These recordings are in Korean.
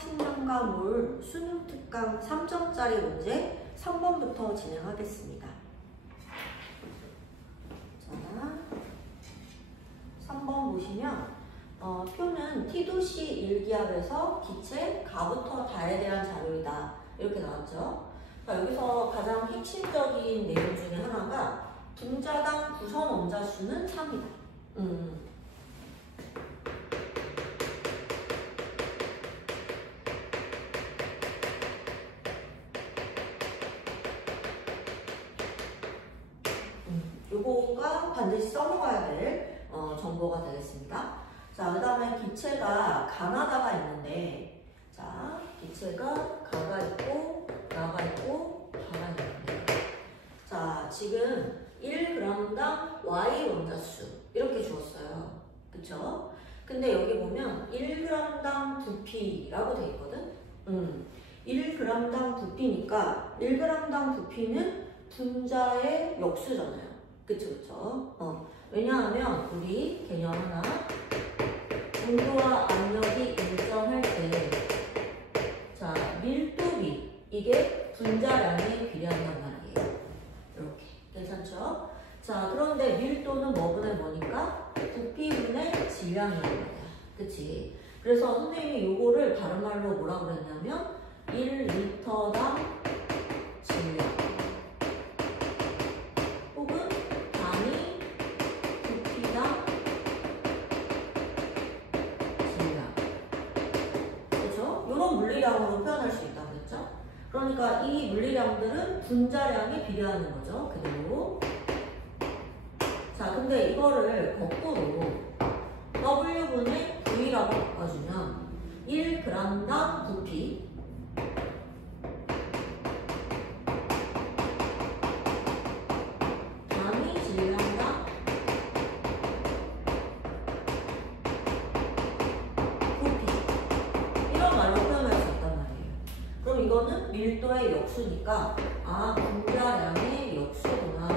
학습영가물 수능 특강 3점짜리 문제 3번부터 진행하겠습니다. 자, 3번 보시면 표는 T도시 일기압에서 기체 가부터 다에 대한 자료이다. 이렇게 나왔죠. 자, 여기서 가장 핵심적인 내용 중에 하나가 분자당 구성 원자 수는 3이다. 요거가 반드시 써먹어야 될 정보가 되겠습니다. 자, 그 다음에 기체가 가나다가 있는데, 자, 기체가 가가 있고, 나가 있고, 가가 있는데, 자, 지금 1g당 Y 원자수 이렇게 주었어요. 그쵸? 근데 여기 보면 1g당 부피라고 돼 있거든? 1g당 부피니까 1g당 부피는 분자의 역수잖아요. 그쵸? 왜냐하면 우리 개념 하나, 온도와 압력이 일정할 때, 자, 밀도비, 이게 분자량에 비례한단 말이에요. 이렇게. 괜찮죠? 자, 그런데 밀도는 뭐분의 뭐니까? 부피분의 질량이란 말이야. 그치? 그래서 선생님이 요거를 다른 말로 뭐라고 그랬냐면, 1리터당 질량. 물리량으로 표현할 수 있다고 했죠? 그러니까 이 물리량들은 분자량에 비례하는 거죠. 그대로. 자, 근데 이거를 거꾸로 W분의 V라고 바꿔주면 1g당 부피 단위 질량당 부피 이런 말로 표현할 수 있단 말이에요. 그럼 이거는 밀도의 역수니까 아, 분자량의 역수구나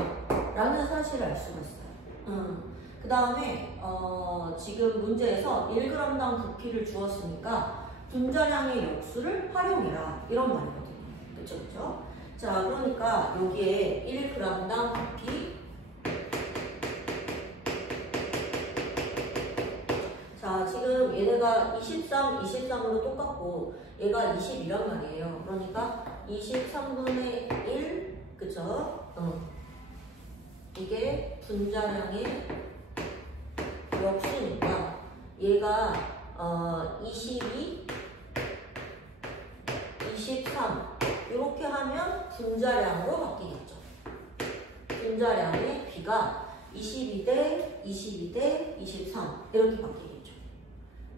라는 사실을 알 수가 있어요. 그 다음에 지금 문제에서 1g당 부피를 주었으니까 분자량의 역수를 활용해라 이런 말이거든요. 그쵸 그쵸? 자, 그러니까 여기에 1g당 부피, 자, 지금 얘네가 23, 23으로 똑같고 얘가 20이란 말이에요. 그러니까 23분의 1, 그쵸? 이게 분자량의 역수니까 얘가 22, 23 이렇게 하면 분자량으로 바뀌겠죠. 분자량의 비가 22대 22대 23 이렇게 바뀌겠죠.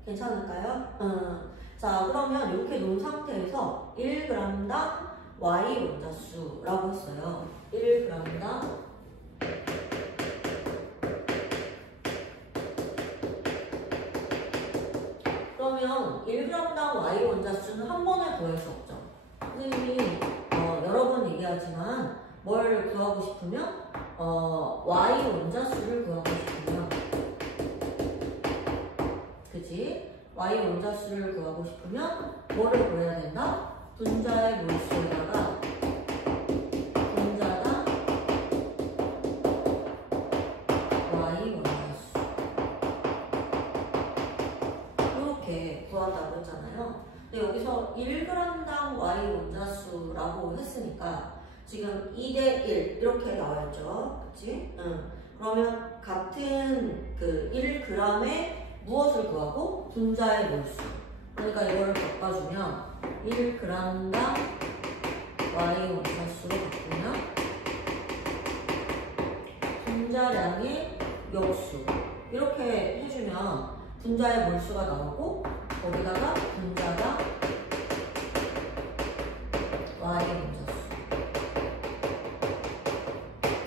괜찮을까요? 자, 그러면 이렇게 놓은 상태에서 1g당 Y 원자수라고 했어요. 1g당 그러면 1g당 Y 원자수는 한 번에 구할 수 없죠. 선생님이 여러 번 얘기하지만 뭘 구하고 싶으면 Y 원자수를 구하고 싶으면 그치? Y 원자수를 구하고 싶으면 뭐를 구해야 된다? 분자의 몰수에다가 분자당 Y 원자수 이렇게 구한다고 했잖아요. 근데 여기서 1g당 Y 원자수라고 했으니까 지금 2대 1 이렇게 나와있죠. 그치? 그러면 같은 그 1g에 무엇을 구하고? 분자의 몰수. 그러니까 이거를 바꿔주면 1g당 Y 원자수로 바꾸면 분자량의 역수 이렇게 해주면 분자의 몰수가 나오고 거기다가 분자당 Y 원자수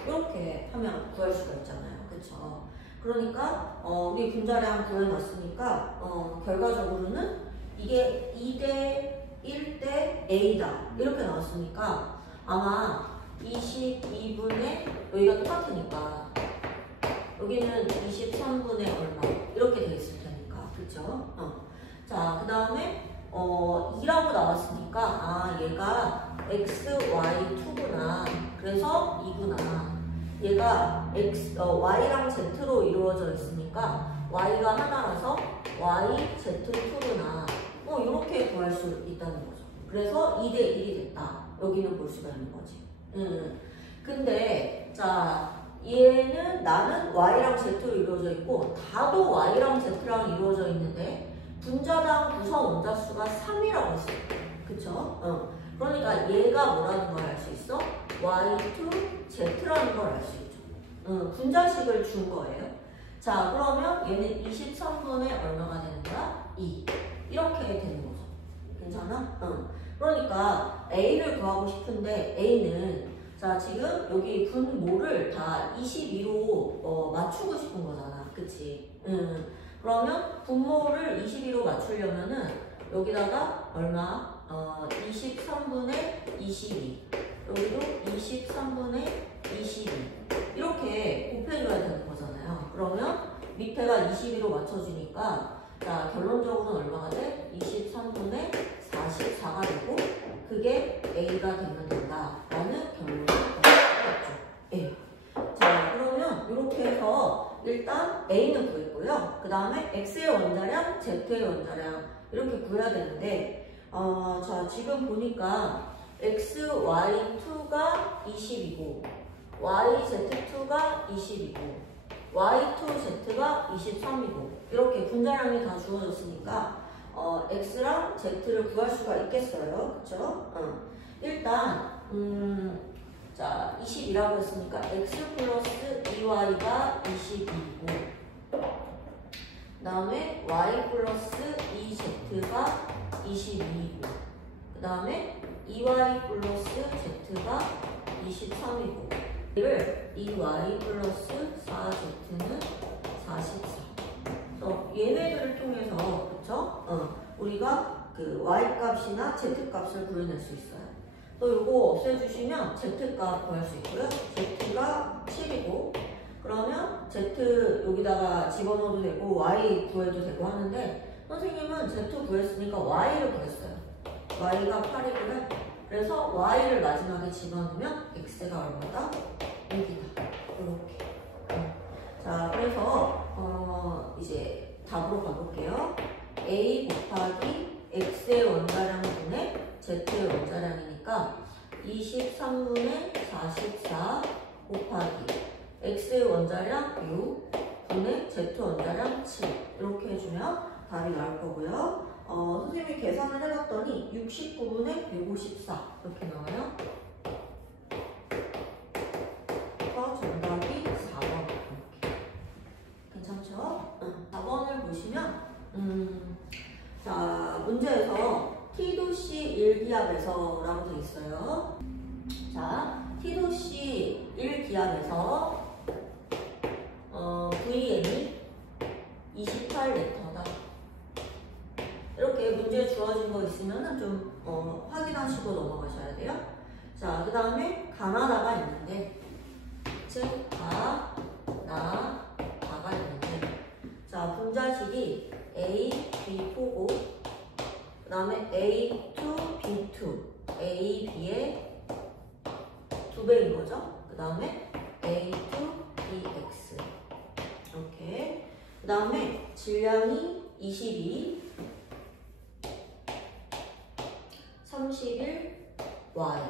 이렇게 하면 구할 수가 있잖아요. 그쵸? 그러니까 우리 분자량 구해놨으니까 결과적으로는 이게 2대 1대 A다 이렇게 나왔으니까 아마 22분의 여기가 똑같으니까 여기는 23분의 얼마 이렇게 돼 있을 테니까 그쵸? 자, 그 다음에 2라고 나왔으니까 아 얘가 XY2구나. 그래서 2구나. 얘가 Y랑 Z로 이루어져 있으니까 Y가 하나라서 YZ2구나. 이렇게 구할 수 있다는 거죠. 그래서 2대 1이 됐다. 여기는 볼 수가 있는 거지. 근데 자 얘는 나는 Y랑 Z로 이루어져 있고 다도 Y랑 Z랑 이루어져 있는데 분자당 구성 원자수가 3이라고 했어요. 그쵸? 그러니까 얘가 뭐라는 걸 알 수 있어? Y2, Z라는 걸 알 수 있죠. 분자식을 준 거예요. 자, 그러면 얘는 23분의 얼마가 되는 거야? 2. 이렇게 되는 거죠. 괜찮아? 그러니까 A를 구하고 싶은데 A는 자, 지금 여기 분모를 다 22로 맞추고 싶은 거잖아. 그치? 그러면 분모를 22로 맞추려면은 여기다가 얼마? 23분의 22. 여기도 23분의 22. 이렇게 곱해줘야 되는 거잖아요. 그러면 밑에가 22로 맞춰주니까 자, 결론적으로는 얼마가 돼? 23분의 44가 되고 그게 A가 되면 된다라는 결론을 얻었죠. 예. 자, 그러면 이렇게 해서 일단 A는 구했고요. 그 다음에 X의 원자량, Z의 원자량 이렇게 구해야 되는데 자, 지금 보니까 XY2가 20이고 YZ2가 20이고 Y2Z가 23이고 이렇게 분자량이 다 주어졌으니까 X랑 Z를 구할 수가 있겠어요. 그쵸? 일단 자 20이라고 했으니까 X 플러스 2Y가 22이고 그 다음에 Y 플러스 2Z가 22이고 그 다음에 2Y 플러스 Z가 23이고 이를 2Y 플러스 4Z는 44. 그래서 얘네들을 통해서 그쵸? 우리가 그 Y 값이나 Z 값을 구해낼 수 있어요. 또 요거 없애주시면 Z 값 구할 수 있고요. Z가 7이고 그러면 Z 여기다가 집어넣어도 되고 Y 구해도 되고 하는데 선생님은 Z 구했으니까 Y를 구했어요. Y가 8이고요. 그래서 Y를 마지막에 집어넣으면 X가 얼마다? 6이다. 이렇게. 자, 그래서 이제 답으로 가볼게요. A 곱하기 X의 원자량 분의 Z의 원자량이니까 23분의 44 곱하기 X의 원자량 6 분의 Z 원자량 7 이렇게 해주면 답이 나올 거고요. 선생님이 계산을 해봤더니 69분의 154 이렇게 나와요. 정답이 4번 이렇게. 괜찮죠? 4번을 보시면 자 문제에서 T도씨 1기압에서 라고 되어 있어요. 자 T도씨 1기압에서 VN이 28L다. 이렇게 문제 주어진 거 있으면 좀 확인하시고 넘어가셔야 돼요. 자, 그 다음에 가나다가 있는데 즉 다가 있는데 자, 분자식이 A, B4고 그 다음에 A2, B2 A, B의 2배인 거죠. 그 다음에 A2, BX 이렇게 그 다음에 질량이 22 31 Y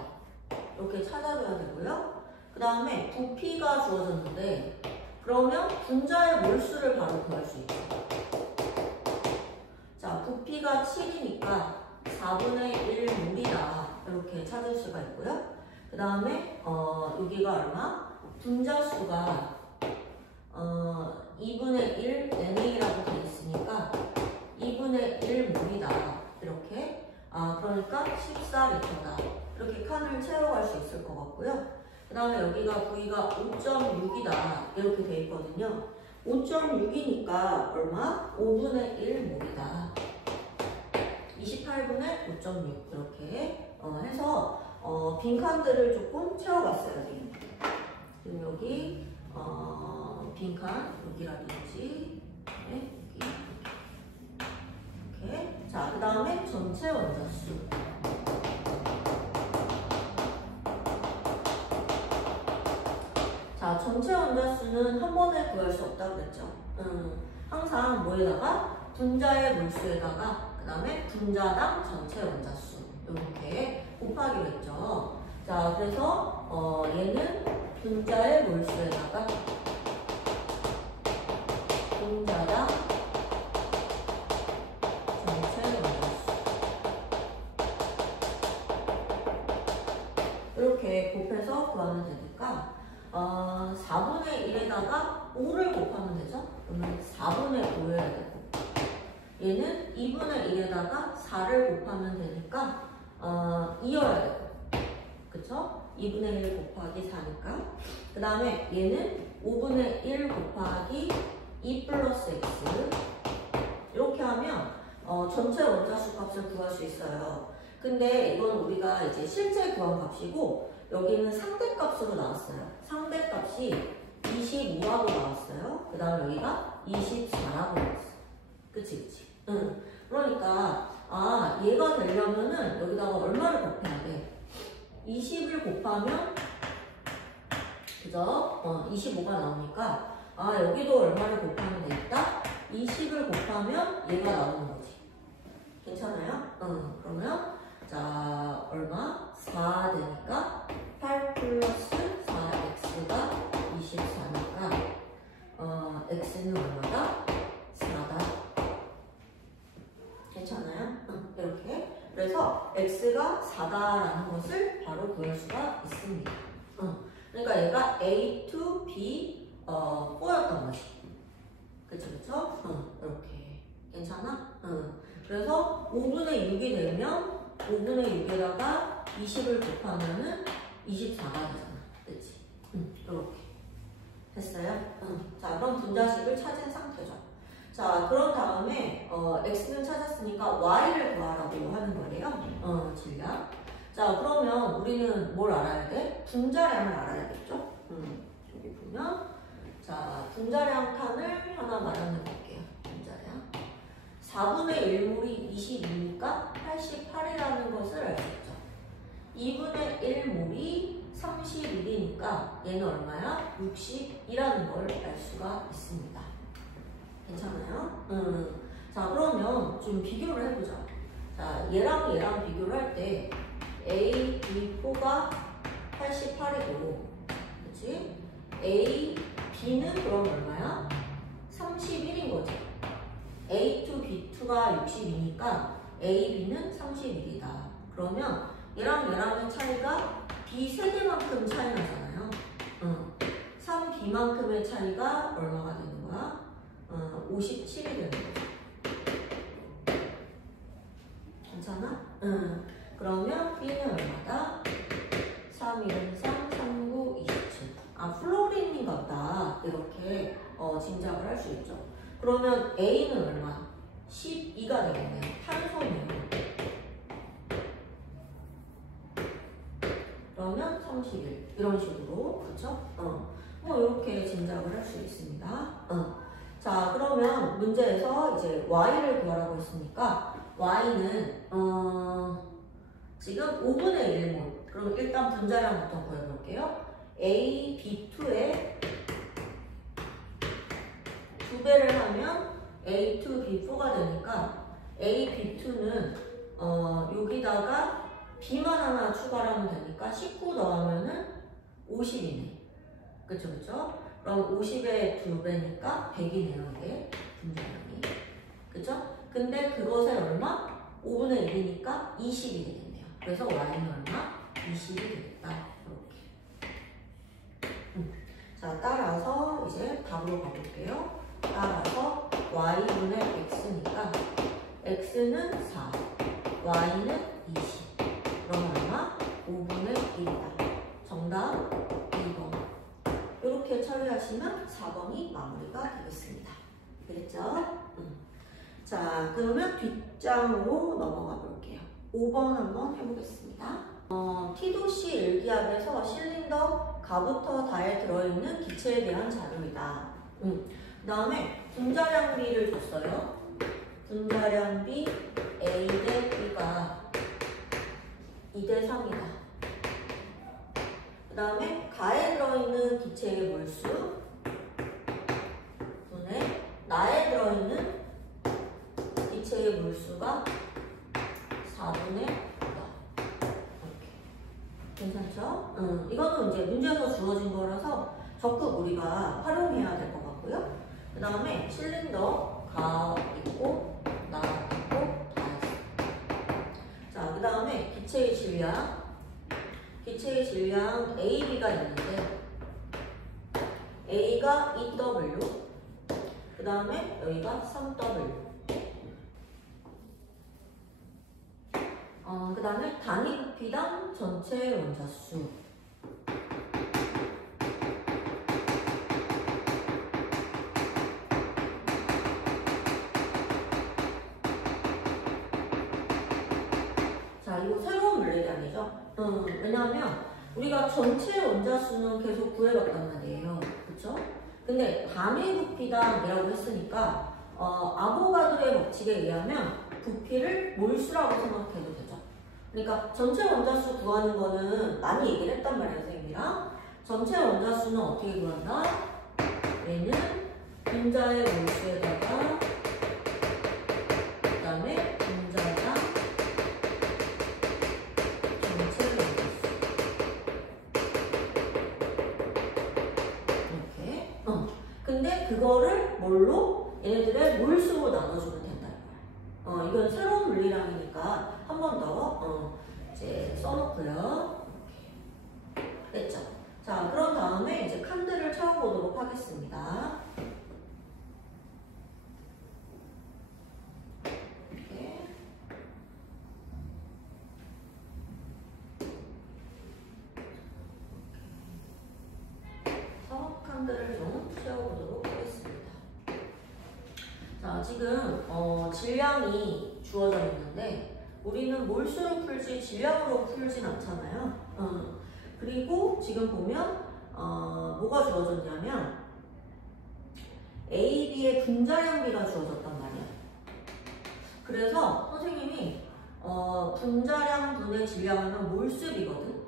이렇게 찾아줘야 되고요. 그 다음에 부피가 주어졌는데 그러면 분자의 몰수를 바로 구할 수 있죠. 자, 부피가 7이니까 4분의 1 몰이다 이렇게 찾을 수가 있고요. 그 다음에 여기가 얼마? 분자수가 2분의 1 NA라고 되어 있으니까 2분의 1 몰이다 이렇게 그러니까 14L다. 이렇게 칸을 채워갈 수 있을 것 같고요. 그 다음에 여기가 V가 5.6이다. 이렇게 돼 있거든요. 5.6이니까 얼마? 5분의 1 몰이다. 28분의 5.6 이렇게 해서 빈칸들을 조금 채워봤어요. 지금 여기 빈칸 여기라든지 네, 여기 이렇게. 자, 그 다음 다음에 전체 원자수. 자, 전체 원자수는 한 번에 구할 수 없다고 그랬죠. 항상 뭐에다가? 분자의 몰수에다가 그 다음에 분자당 전체 원자수 이렇게 곱하기로 했죠. 자, 그래서 얘는 분자의 몰수에다가 분자당 전체 원자수 이렇게 곱해서 구하면 되니까 4분의 1에다가 5를 곱하면 되죠? 그러면 4분의 5여야 되고 얘는 2분의 1에다가 4를 곱하면 되니까 2여야 되고 그쵸? 2분의 1 곱하기 4니까 그 다음에 얘는 5분의 1 곱하기 2 플러스 x 이렇게 하면 전체 원자수 값을 구할 수 있어요. 근데 이건 우리가 이제 실제 구한 값이고 여기는 상대값으로 나왔어요. 상대값이 25라고 나왔어요. 그 다음 여기가 24라고 나왔어요. 그치? 응. 그러니까 얘가 되려면은 여기다가 얼마를 곱해야 돼? 20을 곱하면 그죠? 25가 나오니까 여기도 얼마를 곱하면 되겠다? 20을 곱하면 얘가 나오는 거지. 괜찮아요? 그러면 자 얼마? 4 되니까 8 플러스 4x가 24니까 x는 얼마다? 4다. 괜찮아요? 이렇게. 그래서 x가 4다라는 것을 바로 구할 수가 있습니다. 그러니까 얘가 a to b 4였던 거지. 그쵸? 이렇게. 괜찮아? 그래서 5분의 6이 되면 5분의 6에다가 20을 곱하면은 24가 되잖아. 그치? 이렇게. 됐어요? 자, 그럼 분자식을 찾은 상태죠. 자, 그런 다음에 x는 찾았으니까 y를 구하라고 하는 거예요. 질량. 자, 그러면 우리는 뭘 알아야 돼? 분자량을 알아야겠죠? 여기 보면 자, 분자량 칸을 하나 마련해 볼게요. 분자량. 4분의 1몰이 22니까 88이라는 것을 알 수 있죠. 2분의 1몰이 31이니까 얘는 얼마야? 60이라는 걸 알 수가 있습니다. 괜찮아요? 자, 그러면 좀 비교를 해보자. 자, 얘랑 비교를 할 때 A, B4가 88이고 그치? A, B는 그럼 얼마야? 31인 거지. A2, B2가 62니까 A, B는 31이다. 그러면 얘랑의 차이가 B 세개만큼 차이 나잖아요. 3B만큼의 차이가 얼마가 되는 거야? 57이 되는 거죠. 괜찮아? 그러면 B는 얼마다? 3, 1, 3, 3, 9, 27. 플로린인 같다. 이렇게 짐작을 할 수 있죠. 그러면 A는 얼마? 12가 되겠네요. 탄소네요. 그러면 31. 이런 식으로. 그쵸? 이렇게 짐작을 할 수 있습니다. 자, 그러면 문제에서 이제 y를 구하라고 했으니까 y는 지금 5분의 1몰. 그럼 일단 분자량부터 구해볼게요. A, B2에 2배를 하면 A2, B4가 되니까 A, B2는 여기다가 B만 하나 추가하면 되니까 19 더하면은 50이네. 그쵸? 그럼 50의 2배니까 100이네요, 이게. 분자량이. 그쵸? 근데 그것의 얼마? 5분의 1이니까 20이 되겠네요. 그래서 y는 얼마? 20이 되겠다. 이렇게. 자, 따라서 이제 답으로 가볼게요. 따라서 y분의 x니까 x는 4, y는 20. 그럼 얼마? 5분의 1이다. 정답 2번. 이렇게 처리하시면 4번이 마무리가 되겠습니다. 되겠죠? 자, 그러면 뒷장으로 넘어가 볼게요. 5번 한번 해보겠습니다. T도시 일기압에서 실린더 가부터 다에 들어있는 기체에 대한 자료이다. 그 다음에 분자량 B를 줬어요. 분자량 B A 대 B가 2대 3이다. 그 다음에 가에 들어있는 기체의 몰수 분의 나에 들어있는 기체의 몰수가 4분의 9다. 이렇게. 괜찮죠? 이거는 이제 문제에서 주어진 거라서 적극 우리가 활용해야 될 것 같고요. 그 다음에 실린더 가 있고 나 있고 다 있어. 자, 그 다음에 기체의 질량. 기체의 질량 A, B가 있는데 A가 2W, 그 다음에 여기가 3W. 그 다음에 단위 부피당 전체 원자수. 자, 이거 새로운 물리량이죠. 왜냐하면 우리가 전체 원자수는 계속 구해봤단 말이에요. 그쵸? 근데 단위 부피당이라고 했으니까 아보가드로의 법칙에 의하면 부피를 몰수라고 생각해도 되죠. 그러니까 전체 원자수 구하는 거는 많이 얘기를 했단 말이에요, 선생님이랑. 전체 원자수는 어떻게 구한다? 얘는 분자의 몰수에다가 그 다음에 분자당 전체 원자수 이렇게. 근데 그거를 뭘로? 얘네들의 몰수로 나눠주면 된다는 거야. 이건 새로운 물리량이니까 한 번 더 이제 써놓고요. 이렇게. 됐죠? 자, 그런 다음에 이제 칸들을 채워보도록 하겠습니다. 이렇게. 그래서 칸들을 좀 채워보도록 하겠습니다. 자, 지금 질량이 주어져 있는데 우리는 몰수로 풀지 질량으로 풀진 않잖아요. 그리고 지금 보면 뭐가 주어졌냐면 A, B의 분자량비가 주어졌단 말이야. 그래서 선생님이 분자량 분의 질량하면 몰수비거든.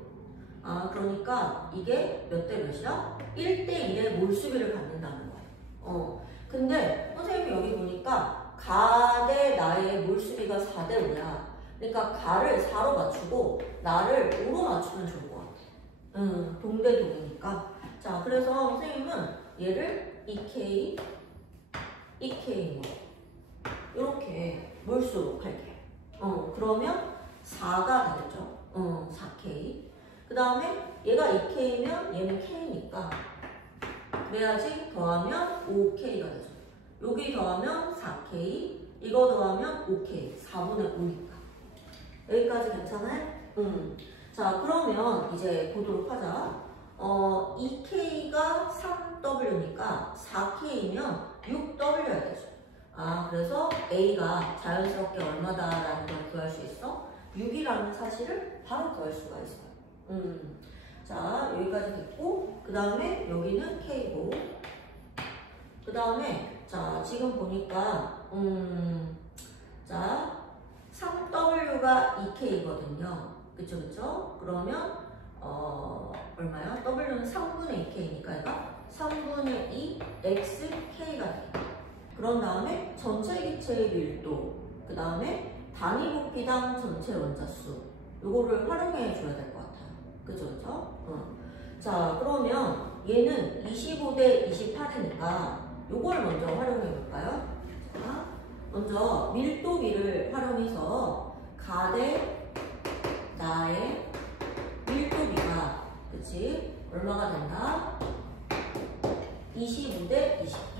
그러니까 이게 몇 대 몇이야? 1대1의 몰수비를 갖는다는 거야. 근데 선생님이 여기 보니까 가 대 나의 몰수비가 4대 5야. 그러니까 가를 4로 맞추고 나를 5로 맞추면 좋을 것 같아. 동대동이니까. 자, 그래서 선생님은 얘를 2K, 2K로 이렇게 몰수로 할게요. 그러면 4가 되겠죠. 4K. 그 다음에 얘가 2K면 얘는 K니까 그래야지 더하면 5K가 되죠. 여기 더하면 4K, 이거 더하면 5K, 4분의 5니까. 여기까지 괜찮아요? 자, 그러면 이제 보도록 하자. 2K가 3W니까 4K면 6W여야 되죠. 그래서 A가 자연스럽게 얼마다라는 걸 구할 수 있어? 6이라는 사실을 바로 구할 수가 있어요. 자, 여기까지 됐고, 그 다음에 여기는 K고, 그 다음에, 자, 지금 보니까, 자, 3W가 2K거든요. 그쵸, 그쵸? 그러면, 얼마야? W는 3분의 2K니까 얘가 3분의 2 XK가 돼요. 그런 다음에 전체 기체의 밀도, 그 다음에 단위 부피당 전체 원자수, 요거를 활용해 줘야 될 것 같아요. 그쵸, 그쵸? 자, 그러면 얘는 25대 28이니까 요걸 먼저 활용해 볼까요? 자, 먼저 밀도비를 활용해서 가 대 나의 밀도비가, 그치? 얼마가 된다? 25대 28.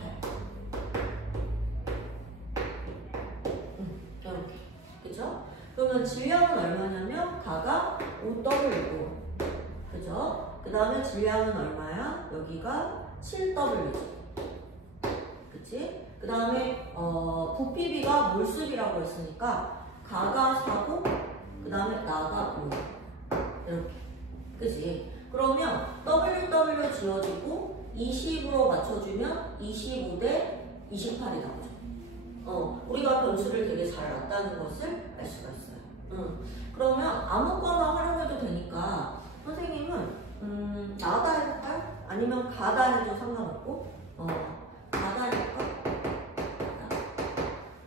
이렇게. 그죠? 그러면 질량은 얼마냐면 가가 5W고, 그죠? 그 다음에 질량은 얼마야? 여기가 7W지. 그치? 그 다음에 부피비가 몰수비라고 했으니까 가가 4고 그 다음에 나가 5. 이렇게. 그치? 그러면 WW 지워지고 20으로 맞춰주면 25대 28이 나오죠. 우리가 변수를 되게 잘 놨다는 것을 알 수가 있어요. 그러면 아무거나 활용해도 되니까 선생님은 나다 해볼까요? 아니면 가다 해도 상관없고 가다 해볼까?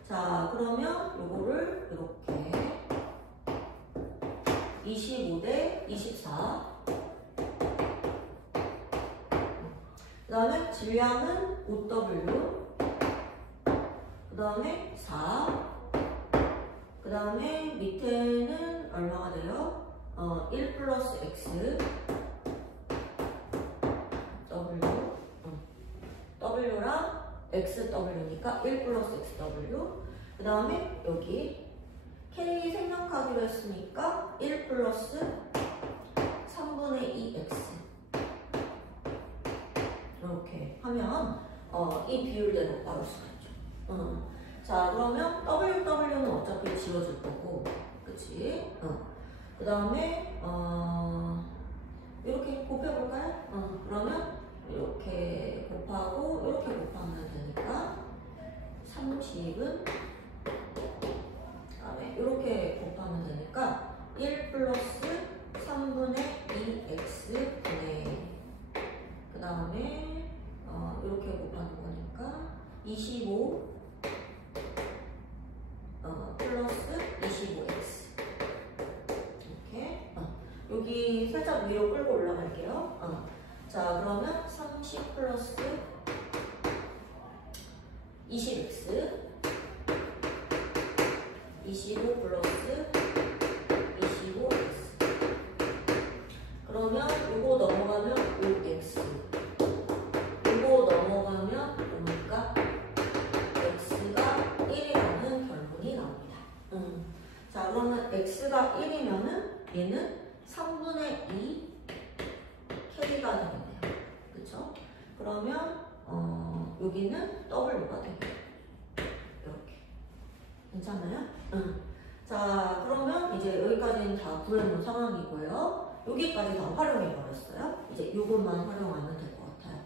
자, 그러면 요거를 이렇게 25대 24. 그 다음에 질량은 OW. 그 다음에 4. 그 다음에 밑에는 얼마가 돼요? 1 플러스 X. W. W랑 XW니까 1 플러스 XW. 그 다음에 여기 K 생략하기로 했으니까 1 플러스 3분의 2X. 이렇게 하면 이 비율대로 나올 수가 있죠. 자, 그러면 WW는 어차피 지워질 거고, 그치? 그 다음에 이렇게 곱해볼까요? 그러면 이렇게 곱하고 이렇게 곱하면 되니까 30은 그다음에 이렇게 곱하면 되니까 1 플러스 3분의 2x 분의 그 다음에 이렇게 곱하는 거니까 25 플러스 25x 이렇게 여기 살짝 위로 끌고 올라갈게요. 자, 그러면 30 플러스 20x 25 플러스 25x 그러면 요거 넘어가면 5x 요거 넘어가면 뭡니까? x가 1이라는 결론이 나옵니다. 자, 그러면 x가 1이면은 얘는 3분의 2 k가 되겠네요. 그쵸? 그러면 여기는 w가 되겠네요. 이렇게 괜찮아요? 자, 그러면 이제 여기까지는 다 구해놓은 상황이고요. 여기까지 다 활용해버렸어요. 이제 요것만 활용하면 될 것 같아요.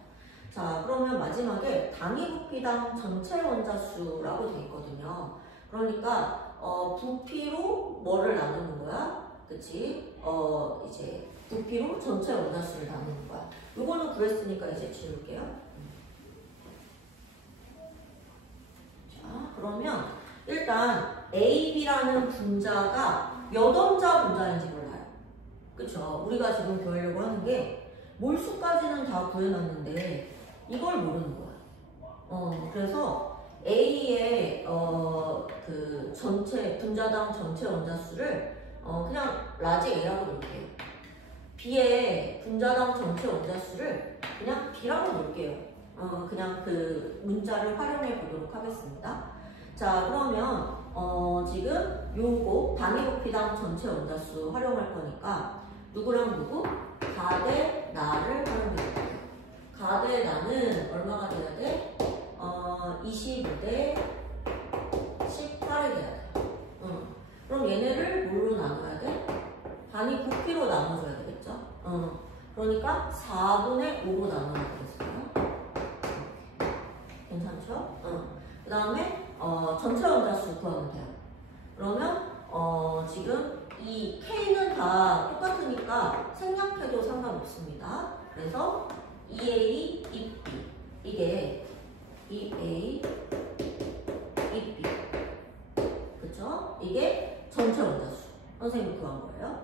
자, 그러면 마지막에 단위 부피당 전체 원자수라고 돼 있거든요. 그러니까 부피로 뭐를 나누는 거야? 그치? 이제 부피로 전체 원자수를 나누는 거야. 요거는 구했으니까 이제 지울게요. 자, 그러면 일단 A, B라는 분자가 몇 원자 분자인지 몰라요. 그쵸? 우리가 지금 구하려고 하는 게 몰수까지는 다 구해놨는데 이걸 모르는 거야. 그래서 A의 그 전체 분자당 전체 원자수를 그냥 라지 A라고 놓을게요. B의 분자당 전체 원자수를 그냥 B라고 놓을게요. 그냥 그 문자를 활용해 보도록 하겠습니다. 자, 그러면 지금 요거 단위 부피당 전체 원자수 활용할 거니까 누구랑 누구? 가 대 나를 활용해 볼게요. 가 대 나는 얼마가 돼야 돼? 25대 18이 돼야 돼. 그럼 얘네를 뭘로 나눠야 돼? 단위 부피로 나눠줘야 되겠죠? 그러니까 4분의 5로 나눠야 되겠어요. 괜찮죠? 그 다음에 전체 원자수 구하면 돼요. 그러면 지금 이 K는 다 똑같으니까 생략해도 상관없습니다. 그래서 2A, 2B 이게 2A, 2B 그쵸? 이게 전체 원자수 선생님이 구한 거예요.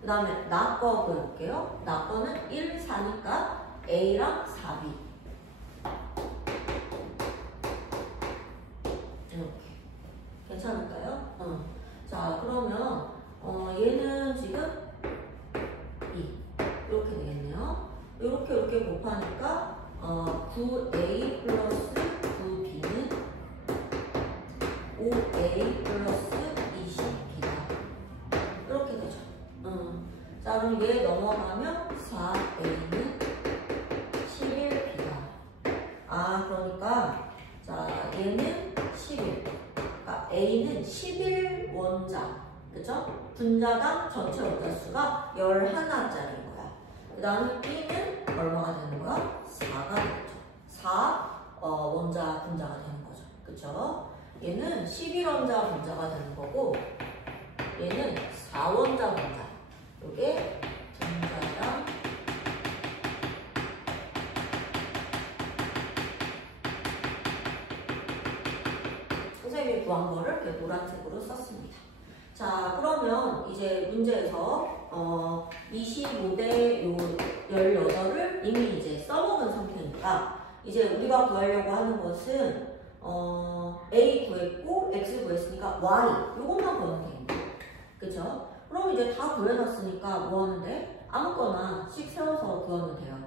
그 다음에 나 거 구해볼게요. 나 거는 1, 4니까 A랑 4B 이렇게 괜찮을까요? 자, 그러면 얘는 지금 2 이렇게 되겠네요. 이렇게 곱하니까 9A 플러스 9B는 5A 플러스 20B다. 이렇게 되죠. 자, 그럼 얘 넘어가면 4A는 11B다. 아, 그러니까 자, 얘는 11. 그러니까 A는 11원자. 그죠? 분자당 전체 원자수가 11자리인 거야. 그 다음에 B는 얼마가 되는 거야? 4가 되겠죠. 4 원자 분자가 되는 거죠. 그죠? 얘는 11원자 분자가 되는 거고 얘는 4원자 분자. 요게 분자당 선생님이 구한 거를 이렇게 노란색으로 썼습니다. 자, 그러면 이제 문제에서 25대 요 18을 이미 이제 써먹은 상태니까 이제 우리가 구하려고 하는 것은 A 구했고 X 구했으니까 Y 요것만 구하면 됩니다. 그쵸? 그럼 이제 다 구해놨으니까 뭐 하면 돼? 아무거나 씩 세워서 구하면 돼요.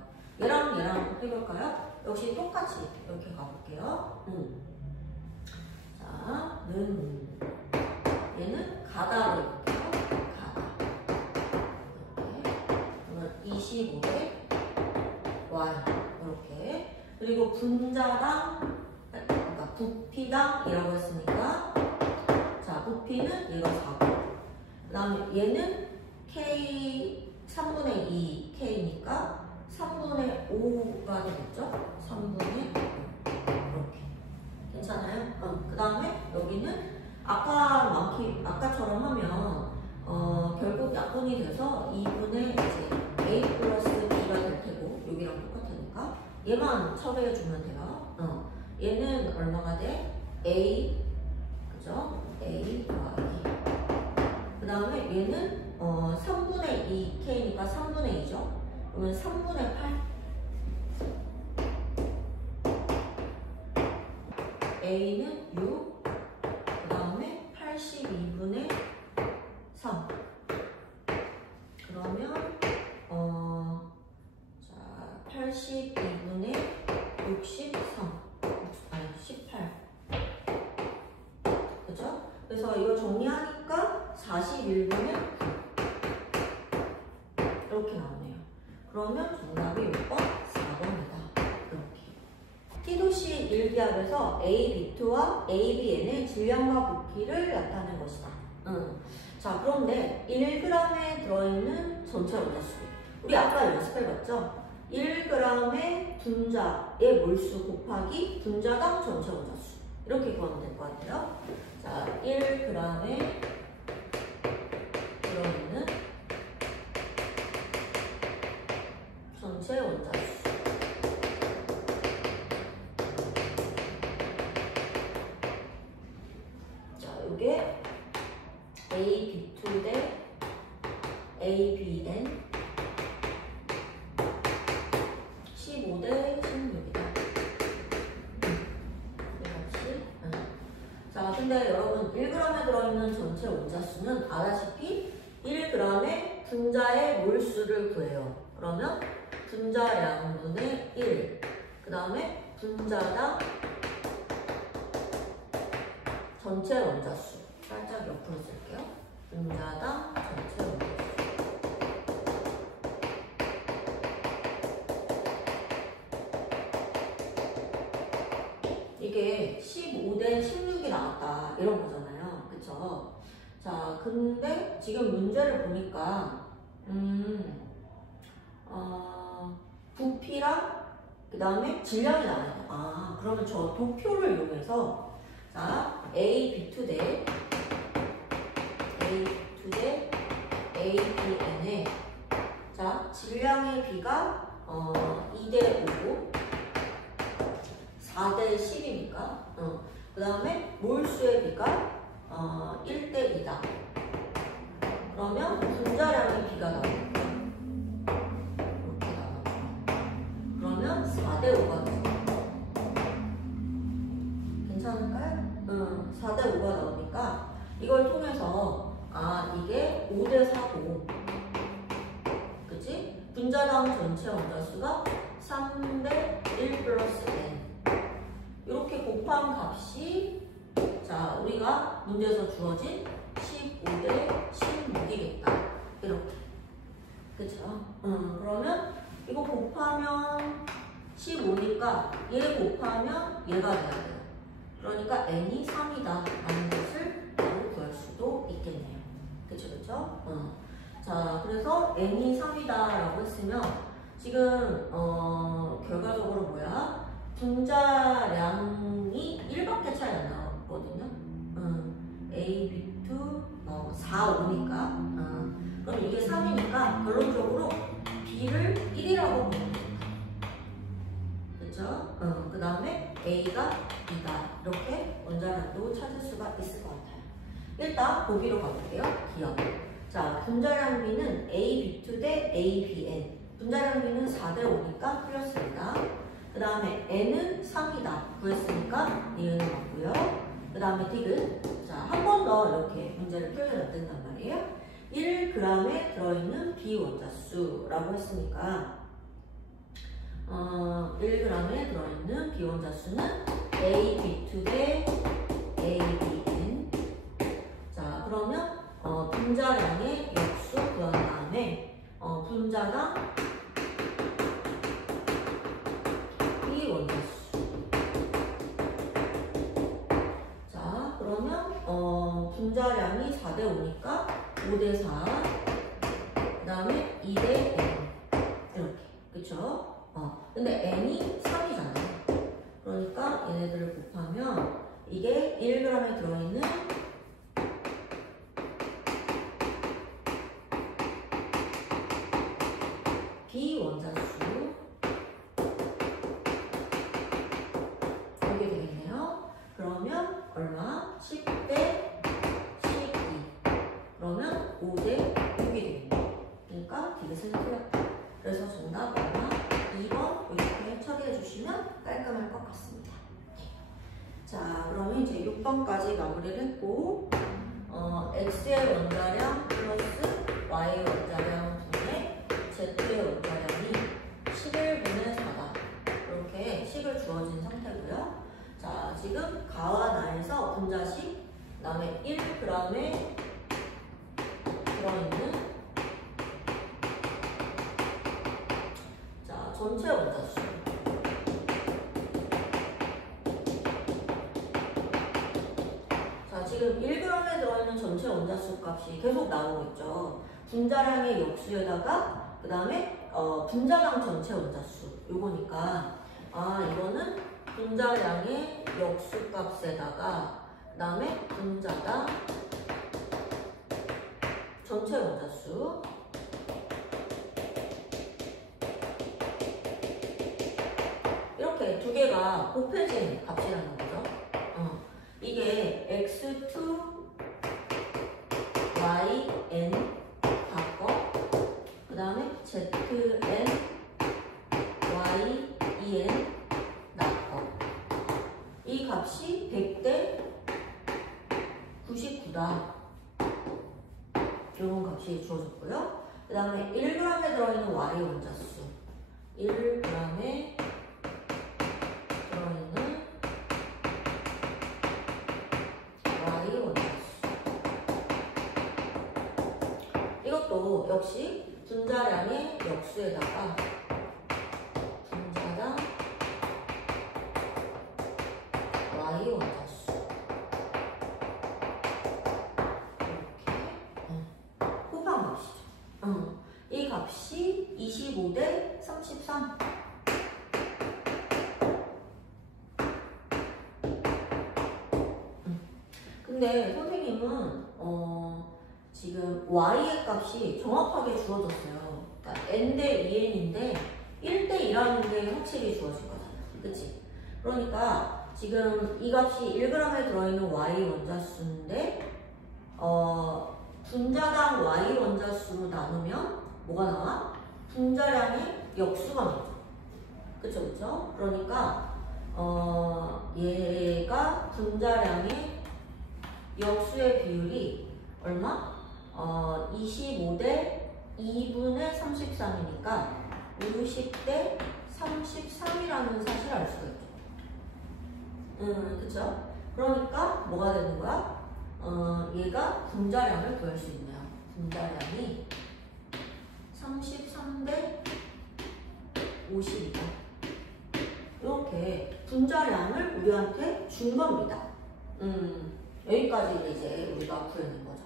얘랑 얘랑 해볼까요? 역시 똑같이 이렇게 가볼게요. 자, 얘는 가다로 해볼게요. 가다. 이렇게. 그러면 25대 Y. 이렇게. 그리고 분자당, 그러니까 부피당이라고 했으니까, 자, 부피는 얘가 4고, 그 다음에 얘는 K 3분의 2 K니까 3분의 5가 되겠죠? 3분의 5. 이렇게. 괜찮아요? 그 다음에 여기는 아까처럼 하면 결국 약분이 돼서 2분의 이제 A 플러스 B가 될 테고 여기랑 똑같으니까 얘만 처리해주면 돼요. 얘는 얼마가 돼? A 그죠? A 더하기 그 다음에 얘는 3분의 2K니까 3분의 2죠? 그러면 3분의 8 A는 6 그 다음에 82분의 3 그러면 자 82분의 63 아니 18 그죠? 그래서 이거 정리하니까 41분의 9 이렇게 나오네요. 그러면 정답이 6번 4번이다. T도시 1기압에서 A-B2와 A-BN의 질량과 부피를 나타낸 것이다. 자, 그런데 1g에 들어있는 전체 원자수. 우리 아까 연습해봤죠? 1g의 분자의 몰수 곱하기 분자당 전체 원자수. 이렇게 구하면 될 것 같아요. 자, 1g에 들어있는 전체 원자수. 이게 A-B2 대 A-BN 15 대 16이다. 자, 근데 여러분 1g에 들어있는 전체 원자수는 아다시피 1g의 분자의 몰수를 구해요. 그러면 분자량분의 1, 그 다음에 분자당 전체 원자수 살짝 옆으로 쓸게요. 분자당 전체 원자수 이게 15 대 16이 나왔다 이런 거잖아요. 그쵸? 자, 근데 지금 문제를 보니까 부피랑 그 다음에 질량이 나와요. 아, 그러면 저 도표를 이용해서 자, A-B2 대 A-BN의 자, 질량의 비가 2대 5고 4대 10이니까 그 다음에 몰수의 비가 1대 2다. 그러면 분자량의 비가 나옵니다. 이렇게 나오죠. 그러면 4대 5가 되죠. 괜찮을까요? 4대 5가 나오니까 이걸 통해서 이게 5대 4고 그치? 분자당 전체 원자수가 3대 1 플러스 n 이렇게 곱한 값이 자 우리가 문제에서 주어진 15대 16이겠다. 이렇게 그쵸? 그러면 이거 곱하면 15니까 얘 곱하면 얘가 돼야 돼요. 그러니까 n이 3이다 라는 것을 바로 구할 수도 있겠네요. 그쵸 그쵸? 자 그래서 n이 3이다 라고 했으면 지금 결과적으로 뭐야? 분자량이 1밖에 차이 안 나올 있거든요. A, B2, 4, 5니까. 그럼 이게 3이니까 결론적으로 B를 1이라고 보면 됩니다. 그쵸? 그 다음에 A가 2다. 이렇게 원자량도 찾을 수가 있을 것 같아요. 일단 보기로 가볼게요. 기억. 자, 분자량 B는 AB2 대 ABN. 분자량 B는 4대 5니까 틀렸습니다. 그 다음에 N은 3이다. 구했으니까 니은은 맞고요. 그 다음에 디귿. 자, 한 번 더 이렇게 문제를 풀려야 된단 말이에요. 1g에 들어있는 비원자수라고 했으니까 1g에 들어있는 비원자수는 AB2 대 ABN. 자, 그러면 분자량의 역수 구한 다음에 분자당 비원자수. 자, 그러면 분자량이 4대 5니까 5대 4, 그 다음에 2대 N 이렇게. 그쵸? 근데 N이 3이잖아요. 그러니까 얘네들을 곱하면 이게 1g에 들어있는 비원자수 이렇게 되겠네요. 그러면 얼마? 10대 12. 그러면 5대 6이 되겠네요. 그러니까 디귿은 틀렸다. 그래서 정답 얼마? 2번 이렇게 처리해 주시면 깔끔할 것 같습니다. 자, 그러면 이제 6번까지 마무리를 했고 X의 원자량 플러스 Y의 원자량 분의 Z의 원자량이 11분의 4다. 이렇게 식을 주어진 상태고요. 자, 지금 가와 나에서 분자식, 그 다음에 1g에 들어있는 자, 전체 원자수. 자, 지금 1g에 들어있는 전체 원자수 값이 계속 나오고 있죠. 분자량의 역수에다가 그 다음에 분자당 전체 원자수 요거니까 이거는 분자량의 역수 값에다가 그 다음에 분자당 전체 원자수 이렇게 두 개가 곱해진 값이라는 거죠. 이게 x2 yn 바꿔 그 다음에 zn yen 바꿔 이 값이 100대 99다. 이런 값이 주어졌고요. 그 다음에 1g에 들어있는 y 원자수 1g에 들어있는 y 원자수 이것도 역시 분자량의 역수에다가 분자당 y 원자수 이렇게 곱한 값이죠. 이 값이 25대 33. 근데 선생님은 지금 y의 값이 정확하게 주어졌어요. 그러니까 n 대 2n인데 1대 2라는 게 확실히 주어진 거잖아요. 그치? 그러니까 지금 이 값이 1g에 들어있는 y 원자수인데 분자당 y 원자수로 나누면 뭐가 나와? 분자량의 역수가 나오죠. 그쵸 그쵸? 그러니까 얘가 분자량의 역수의 비율이 얼마? 25대 2분의 33이니까 50대 33이라는 사실을 알 수가 있죠. 그쵸? 그러니까 뭐가 되는 거야? 얘가 분자량을 구할 수 있네요. 분자량이 33대 50이다. 이렇게 분자량을 우리한테 준 겁니다. 여기까지 이제 우리가 구해낸 거죠.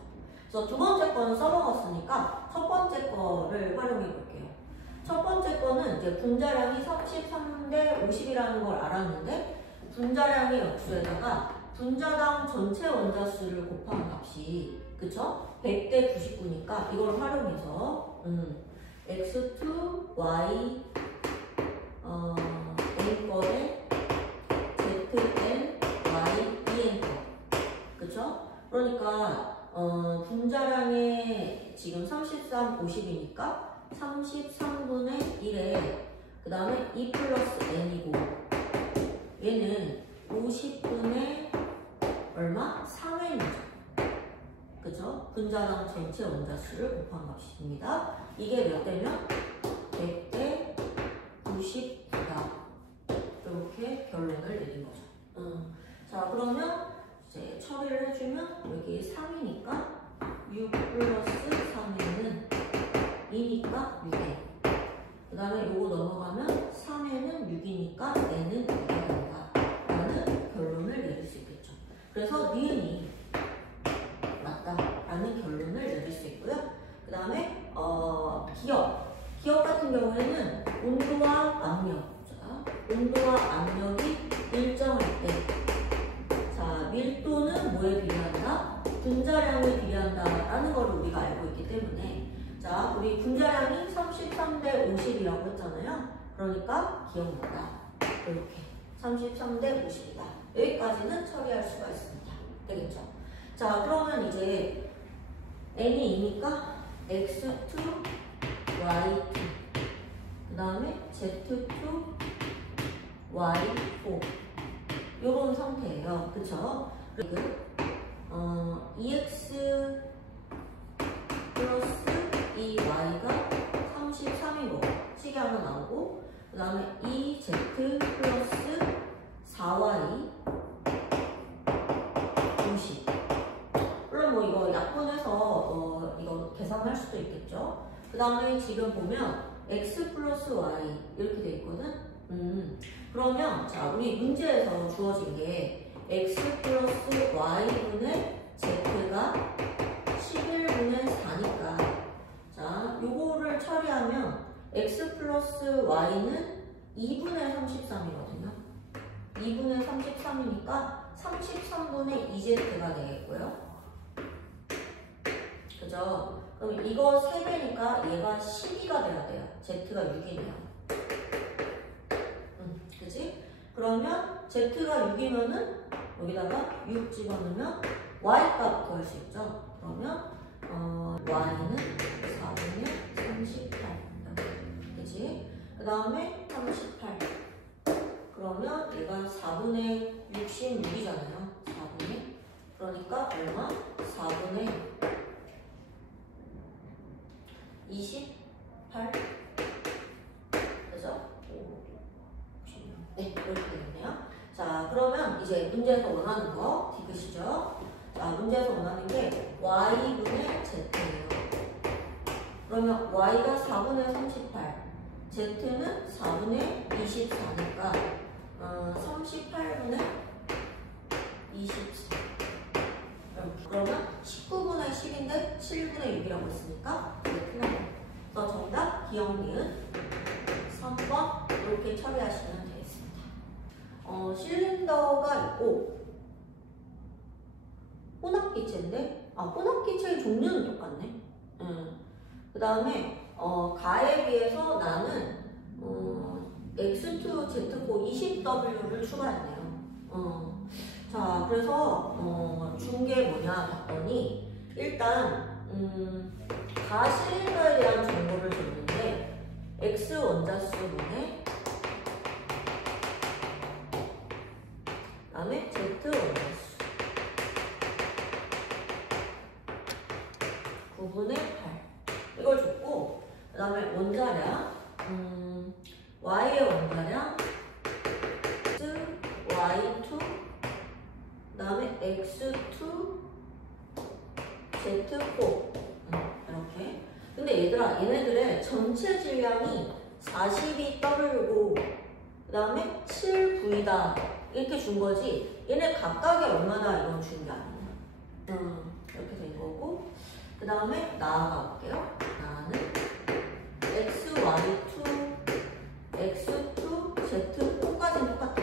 그래서 두 번째 거는 써먹었으니까 첫 번째 거를 활용해 볼게요. 첫 번째 거는 이제 분자량이 33대 50이라는 걸 알았는데 분자량의 역수에다가 분자당 전체 원자수를 곱한 값이 그쵸? 100대 99니까 이걸 활용해서 x2, y n 거에 zn, y, en 거 그쵸? 그러니까 분자량이 지금 33, 50이니까 33분의 1에 그 다음에 2 플러스 n이고 얘는 50분의 얼마? 3n이죠. 그죠? 분자당 전체 원자수를 곱한 값입니다. 이게 몇 대면? 100대 99다. 이렇게 결론을 내린 거죠. 자, 그러면 이제 처리를 해주면 여기 3이니까 6 플러스 3에는 2니까 6에. 그 다음에 요거 넘어가면 3에는 6이니까 n은 6이 된다. 라는 결론을 내릴 수 있겠죠. 그래서 니은이 맞다라는 결론을 내릴 수 있고요. 그 다음에 기억 같은 경우에는 온도와 압력. 자, 온도와 압력이 일정할 때, 자 밀도는 뭐에 비례한다? 분자량에 비례한다라는 걸 우리가 알고 있기 때문에, 자 우리 분자량이 33대 50이라고 했잖아요. 그러니까 기억난다. 이렇게 33대 50이다. 여기까지는 처리할 수가 있습니다. 되겠죠? 자, 그러면 이제 n이 2니까 x2, y2, 그 다음에 z2, y4 요런 상태예요. 그쵸? 그리고 2x 플러스 2y가 33이고 식이 하나 나오고, 그 다음에 2z 플러스 4y 50. 물론 뭐 이거 약분해서 이거 계산할 수도 있겠죠. 그 다음에 지금 보면 x 플러스 y 이렇게 돼 있거든. 그러면 자 우리 문제에서 주어진 게 x 플러스 y분의 z가 11분의 4니까, 자 요거를 처리하면 x 플러스 y는 2분의 33이거든요. 2분의 33이니까 33분의 2z가 되겠고요. 그죠? 그럼 이거 3배니까 얘가 12가 돼야 돼요. z가 6이네요. 그치? 그러면 z가 6이면은 여기다가 6 집어넣으면 y값 구할 수 있죠? 그러면 y는 4분의 38. 그치? 그 다음에 38. 그러면 얘가 4분의 66이잖아요. 4분의. 그러니까 얼마? 4분의 28. 그죠? 네, 이렇게 되겠네요. 자, 그러면 이제 문제에서 원하는 거 디귿이죠. 자, 문제에서 원하는 게 y분의 z예요. 그러면 y가 4분의 38, z는 4분의 24니까 38분의 24. 그러면 19분의 10인데 7분의 6이라고 했으니까 이게 틀려요. 그래서 정답 기억 니은 3번 이렇게 처리하시면 되겠습니다. 실린더가 있고 혼합기체인데 혼합기체의 종류는 똑같네. 그 다음에 가에 비해서 나는 X2, Z4, 20W를 추가했네요. 자, 그래서 준 게 뭐냐 봤더니 일단 가 실린더에 대한 정보를 줬는데 X 원자수분의 그 다음에 Z 원자수 9분의 8 이걸 줬고, 그 다음에 원자량 Y의 원자량 X, Y2 그 다음에 X2, Z4 이렇게. 근데 얘들아 얘네들의 전체 질량이 42W고 그 다음에 7V다 이렇게 준 거지 얘네 각각이 얼마나 이건 준 게 아니야. 이렇게 된 거고, 그 다음에 나아가 볼게요. 나는 X, Y2, X2, Z4까지는 똑같아.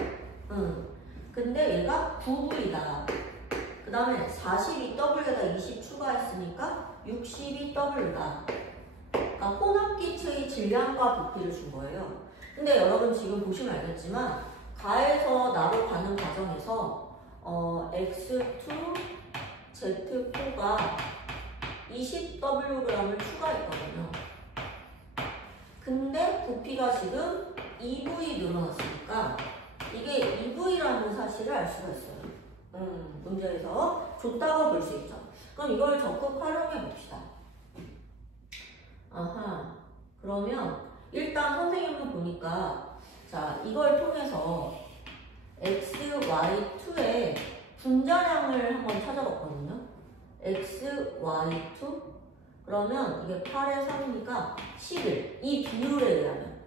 근데 얘가 9V다. 다음에 42W에다 20 추가했으니까 62W다. 그러니까 혼합기체의 질량과 부피를 준 거예요. 근데 여러분 지금 보시면 알겠지만 가에서 나로 가는 과정에서 X2, Z4가 20Wg을 추가했거든요. 근데 부피가 지금 2V 늘어났으니까 이게 2V라는 사실을 알 수가 있어요. 문제에서 줬다고 볼 수 있죠. 그럼 이걸 적극 활용해 봅시다. 아하. 그러면 일단 선생님은 보니까 자 이걸 통해서 x, y2의 분자량을 한번 찾아봤거든요. x, y2 그러면 이게 8의 3이니까 11 이 비율에 의하면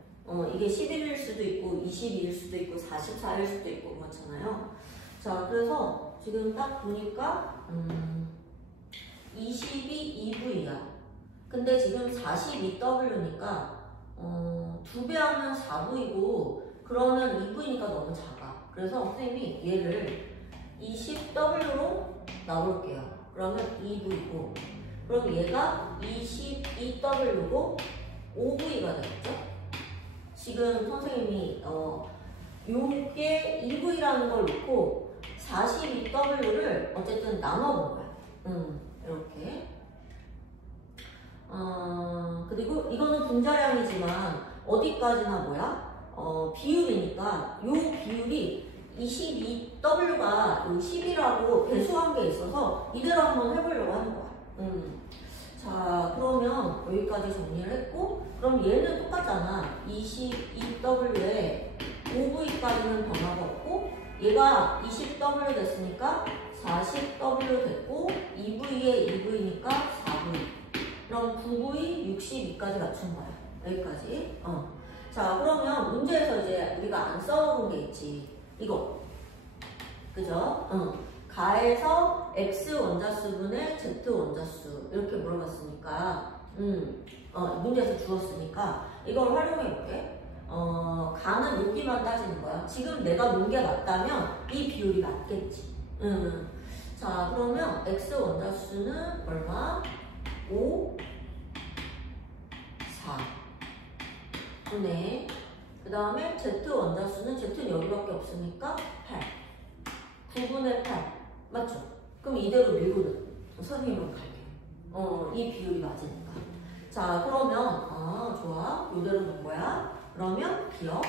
이게 11일 수도 있고 22일 수도 있고 44일 수도 있고 그렇잖아요. 자 그래서 지금 딱 보니까 22 2V야. 근데 지금 42W니까 2배 하면 4V고 그러면 2V니까 너무 작아. 그래서 선생님이 얘를 20W로 나올게요. 그러면 2V고 그럼 얘가 22W고 5V가 되겠죠? 지금 선생님이 요게 2V라는 걸 놓고 42W를 어쨌든 나눠본 거야. 이렇게. 그리고 이거는 분자량이지만 어디까지나 뭐야? 비율이니까 요 비율이 22W가 요 10이라고 배수한 게 있어서 이대로 한번 해보려고 하는 거야. 자, 그러면 여기까지 정리를 했고, 그럼 얘는 똑같잖아. 22W에 5V까지는 변화가 없고, 얘가 20W 됐으니까 40W 됐고, 2V에 2V니까 4V. 그럼 9V, 62까지 맞춘 거야. 여기까지. 자, 그러면 문제에서 이제 우리가 안 써본 게 있지. 이거. 그죠? 가에서 X 원자수분의 Z 원자수. 이렇게 물어봤으니까, 문제에서 주었으니까, 이걸 활용해 볼게. 가는 여기만 따지는 거야. 지금 내가 놓은 게 맞다면 이 비율이 맞겠지. 자, 그러면 X 원자수는 얼마? 5, 4 분의 그 다음에 Z 원자수는 Z는 여기밖에 없으니까 8 9분의 8 맞죠? 그럼 이대로 밀고는 선생님은 갈게요. 이 비율이 맞으니까. 자 그러면 좋아 이대로 놓은 거야. 그러면 기억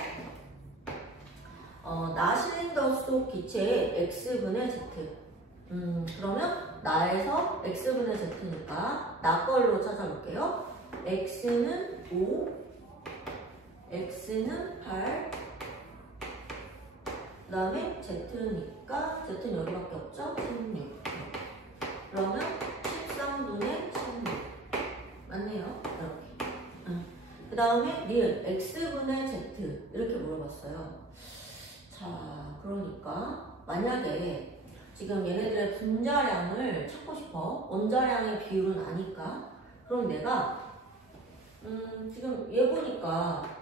나 실린더 속 기체의 X분의 Z 그러면 나에서 X분의 Z니까 나 걸로 찾아볼게요. X는 5 X는 8 그 다음에 Z니까 Z는 여기밖에 없죠? 16 그러면 13분의 16 맞네요. 이렇게 그 다음에 리을 X분의 Z 이렇게 물어봤어요. 자 그러니까 만약에 지금 얘네들의 분자량을 찾고 싶어. 원자량의 비율은 아니까. 그럼 내가 지금 얘 보니까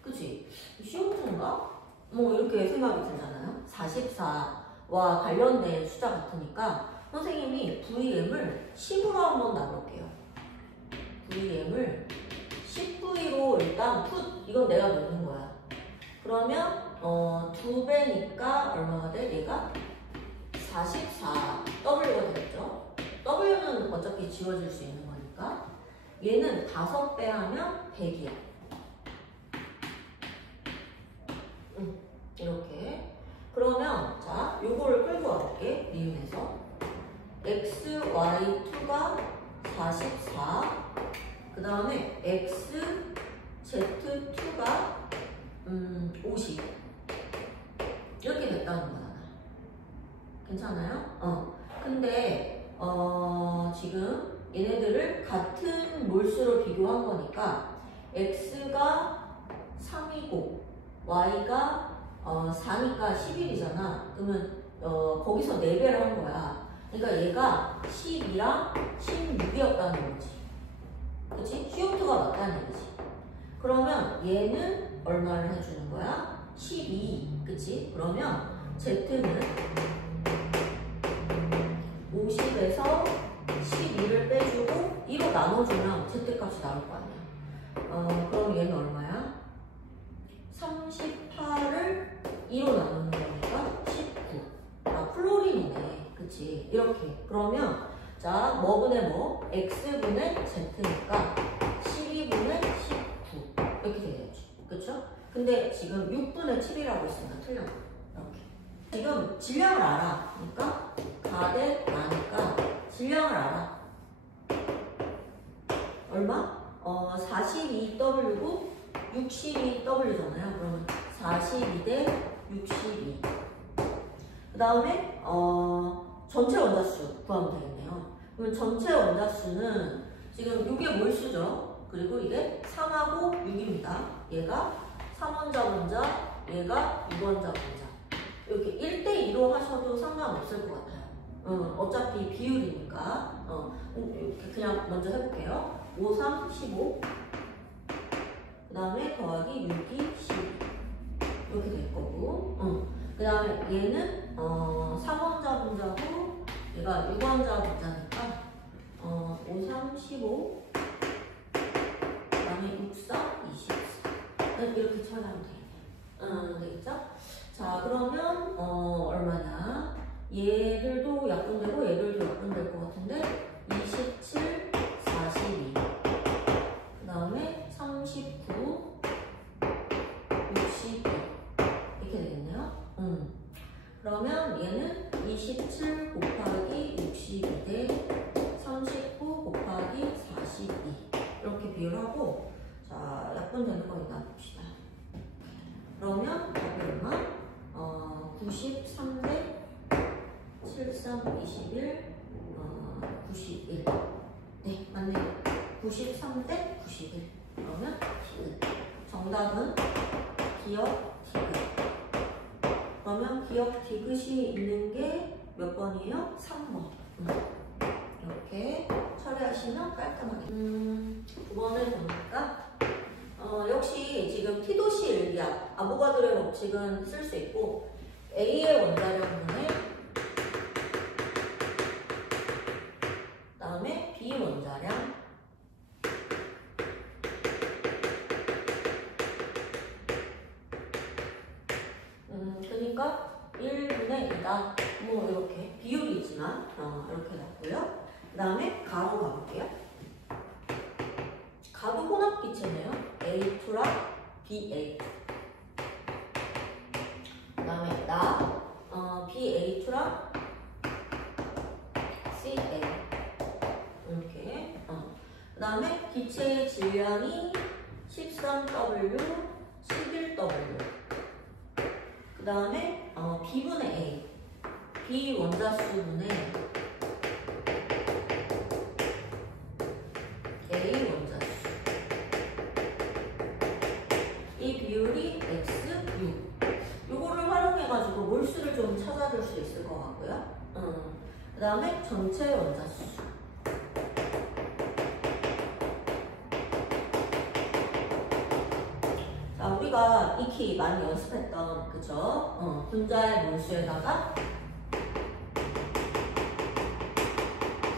그치? 시험문제인가? 뭐 이렇게 생각이 들잖아요. 44와 관련된 숫자 같으니까 선생님이 VM을 10으로 한번 나눌게요. VM을 10V로 일단 이건 내가 넣는 거야. 그러면 2배니까 얼마가 돼? 얘가 44W가 되겠죠? W는 어차피 지워질 수 있는 거니까 얘는 5배 하면 100이야. 이렇게 그러면 자 요거를 끌고 와볼게. 니은에서 X, Y2가 44 그 다음에 X, Z2가 50 이렇게 됐다는 거잖아. 괜찮아요? 근데 지금 얘네들을 같은 몰수로 비교한 거니까 X가 3이고 Y가 4니까 11이잖아. 그러면 거기서 4배를 한 거야. 그러니까 얘가 12랑 16이었다는 거지. 그치? 시오프가 맞다는 얘기지. 그러면 얘는 얼마를 해주는 거야? 12. 그치? 그러면 Z는 50에서 12를 빼주고 2로 나눠주면 z값이 나올 거 아니야. 그럼 얘는 얼마야? 38을 2로 나누는 거니까 19. 아, 플로린이네. 그치? 이렇게. 그러면 자, 뭐분의 뭐? x분의 z니까 12분의 19 이렇게 되겠지. 그쵸? 근데 지금 6분의 7이라고 했으니까 틀렸어. 이렇게. 지금 질량을 알아. 그러니까 가대 나니까 질량을 알아. 얼마? 42W고 62W잖아요. 그러면 42 대 62. 그 다음에 전체 원자수 구하면 되겠네요. 그러면 전체 원자수는 지금 이게 몰수죠. 그리고 이게 3하고 6입니다. 얘가 3원자 분자, 얘가 6원자 분자. 이렇게 1대2로 하셔도 상관없을 것 같아요. 어차피 비율이니까. 이렇게 그냥 먼저 해볼게요. 5, 3, 15. 그 다음에 더하기 6이 12. 이렇게 될 거고. 그 다음에 얘는 3원자 분자고 얘가 6원자 분자니까 5, 3, 15. 그 다음에 6, 4, 24. 이렇게 처리하면 되겠네요. 되겠죠? 자, 그러면 얼마냐? 얘들도 약분되고 얘들도 약분될 것 같은데 27, 42. 그 다음에 39, 62. 이렇게 되겠네요. 그러면 얘는 27 곱하기 62 대 39 곱하기 42. 이렇게 비율하고, 자, 약분되는 거 일단 봅시다. 그러면 답이 얼마? 93 대 73, 21, 91. 네, 맞네요. 93 대 91. 그러면 디귿. 정답은 기억 디귿. 그러면 기억 디귿이 있는 게 몇 번이에요? 3번. 이렇게 처리하시면 깔끔하게. 두 번을 보니까 역시 지금 티도시 일기압, 아보가드로의 법칙은 쓸 수 있고 A의 원자량분의 그다음에 B 원자량 그러니까 1분의 2다. 뭐 이렇게 비율이지만 이렇게 났고요. 그 다음에 가로 가볼게요. 가도 혼합기체네요. A2랑 BA. 그 다음에 BA2랑 CA. 이렇게. 그 다음에 기체의 질량이 13W, 11W. 그 다음에 B분의 A. B 원자수분의 A 원자수. 이 비율이 X, 6. 요거를 활용해가지고 몰수를 좀 찾아줄 수 있을 것 같고요. 그 다음에 전체 원자수. 자, 우리가 익히 많이 연습했던, 그죠? 분자의 몰수에다가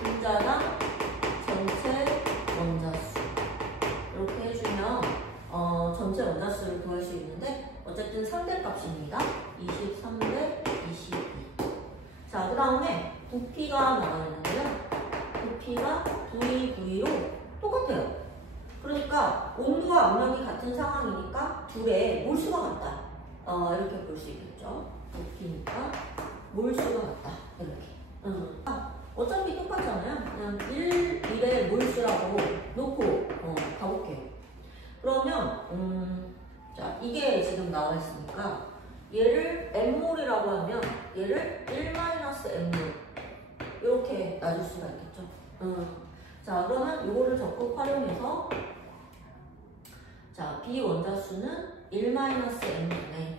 분자나 전체 원자수. 이렇게 해주면 전체 원자수를 구할 수 있는데 어쨌든 상대값입니다. 23 대 22. 자, 그 다음에 부피가 나와있는데요. 부피가 VV로 똑같아요. 그러니까 온도와 압력이 같은 상황이니까 둘의 몰수가 같다. 이렇게 볼 수 있겠죠. 부피니까 몰수가 같다. 이렇게. 어차피 똑같잖아요. 그냥 1의 몰수라고 놓고 가볼게요. 그러면 자, 이게 지금 나와 있으니까 얘를 M몰이라고 하면 얘를 1-M몰 이렇게 놔줄 수가 있겠죠. 자, 그러면 이거를 적극 활용해서 자, B 원자수는 1-M이네.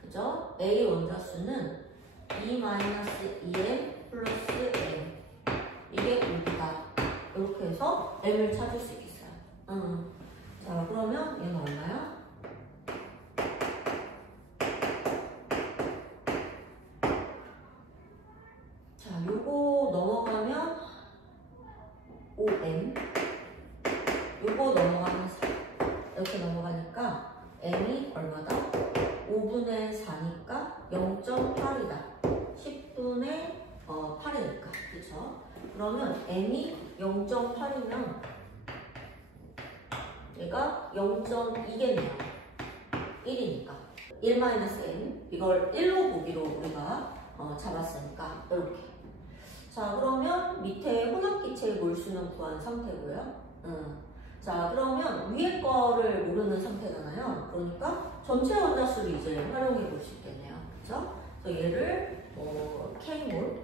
그죠? A 원자수는 2-2M 플러스 M. 이게 5다. 이렇게 해서 M을 찾을 수 있겠어요. 자, 그러면 얘는 얼마야? 그러면 n이 0.8이면 얘가 0.2겠네요. 1이니까 1-n 이걸 1로 보기로 우리가 잡았으니까 이렇게. 자, 그러면 밑에 혼합기체의 몰수는 구한 상태고요. 자, 그러면 위에 거를 모르는 상태잖아요. 그러니까 전체 원자수를 이제 활용해 볼 수 있겠네요. 그렇죠? 그래서 얘를 K몰,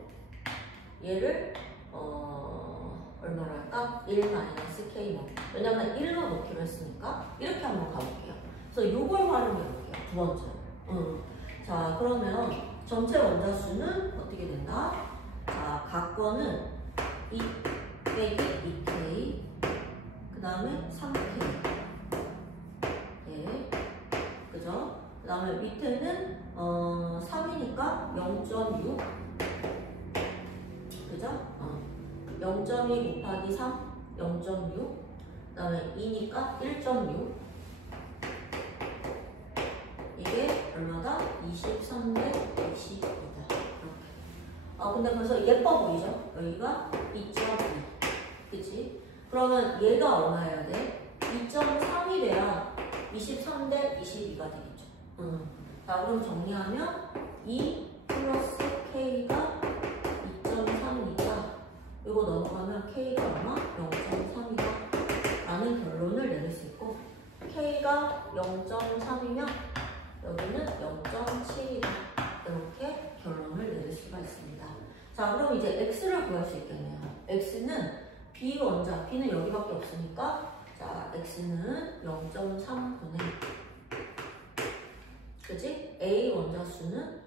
얘를 얼마로 할까? 1-K몰. 왜냐면 1로 놓기로 했으니까 이렇게 한번 가볼게요. 그래서 요걸 활용해 볼게요. 두 번째로. 자, 그러면 전체 원자수는 어떻게 된다? 자, 각 거는 2 빼기 2K, 그 다음에 3K. 네. 그죠? 그 다음에 밑에는 3이니까 0.6. 그죠? 0.2 곱하기 3, 0.6. 그 다음에 2니까 1.6. 이게 얼마다? 23대 22다. 이렇게. 근데 벌써 예뻐 보이죠? 여기가 2.2. 그치? 그러면 얘가 얼마여야 돼? 2.3이 돼야 23대 22가 되겠죠. 자, 그럼 정리하면 2 플러스 K가 2.3이니까 이거 넘어가면 K가 얼마? 0.3이다 라는 결론을 내릴 수 있고, K가 0.3이면 여기는 0.7이다 이렇게 결론을 내릴 수가 있습니다. 자, 그럼 이제 X를 구할 수 있겠네요. X는 B 원자, B는 여기밖에 없으니까, 자, X는 0.3분의, 그지? A 원자수는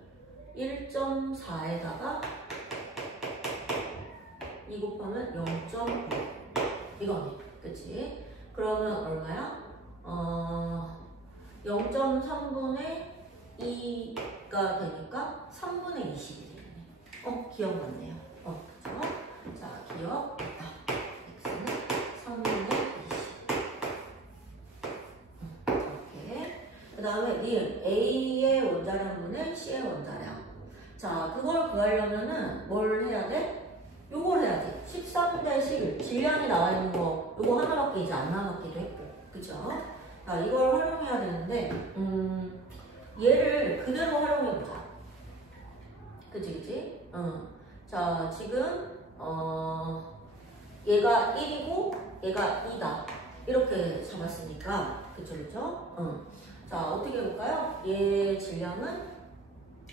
1.4에다가 2 곱하면 0.5 이거네. 그치? 그러면 얼마야? 0.3분의 2가 되니까 3분의 20이 되겠네. 기억났네요. 그죠? 자, 기억. X는 3분의 20. 이렇게. 그 다음에 니은 A의 원자량분의 C의 원자량. 자, 그걸 구하려면은 뭘 해야 돼? 요걸 해야 돼. 13대 11. 질량이 나와 있는 거, 요거 하나밖에 이제 안 남았기도 했고. 그죠? 자, 이걸 활용해야 되는데, 얘를 그대로 활용해보자. 그치? 자, 지금, 얘가 1이고, 얘가 2다. 이렇게 잡았으니까. 그쵸? 자, 어떻게 해볼까요? 얘 질량은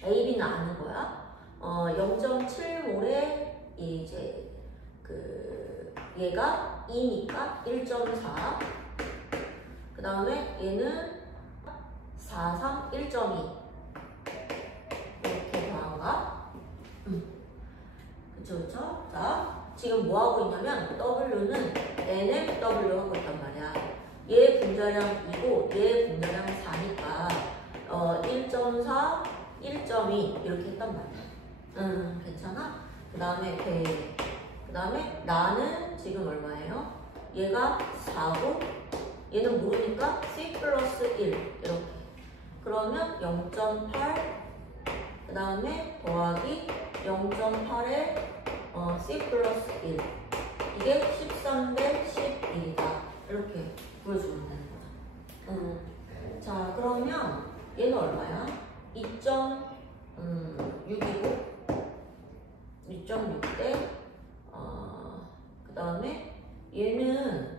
A, B는 아는 거야. 0.7몰에 이제 얘가 2니까 1.4. 그 다음에 얘는 4, 3, 1.2 이렇게 더한가? 그쵸? 자, 지금 뭐 하고 있냐면 W는 NMW 하고 있단 말이야. 얘 분자량 2고 얘 분자량 4니까 1.4, 1.2 이렇게 했단 말이야. 괜찮아? 그 다음에 그 다음에 나는 지금 얼마예요? 얘가 4고 얘는 모르니까 C 플러스 1 이렇게. 그러면 0.8 그 다음에 더하기 0.8에 C 플러스 1 이게 13대 11이다 이렇게 보여주면 되는 거죠. 자, 그러면 얘는 얼마야? 2.6이고 2.6대 그 다음에 얘는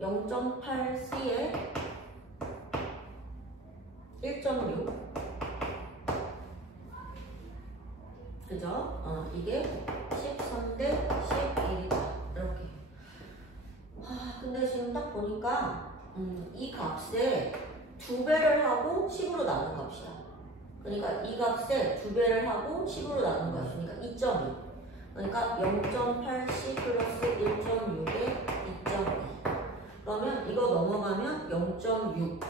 0.8C에 1.6 그죠? 이게 13대 11이다 이렇게. 근데 지금 딱 보니까 이 값에 2배를 하고 10으로 나눈 값이야. 그러니까 이 값에 2배를 하고 10으로 나눈 값이니까 2.2. 그러니까 0.8C 플러스 1.6에 2.2. 그러면 이거 넘어가면 0.6.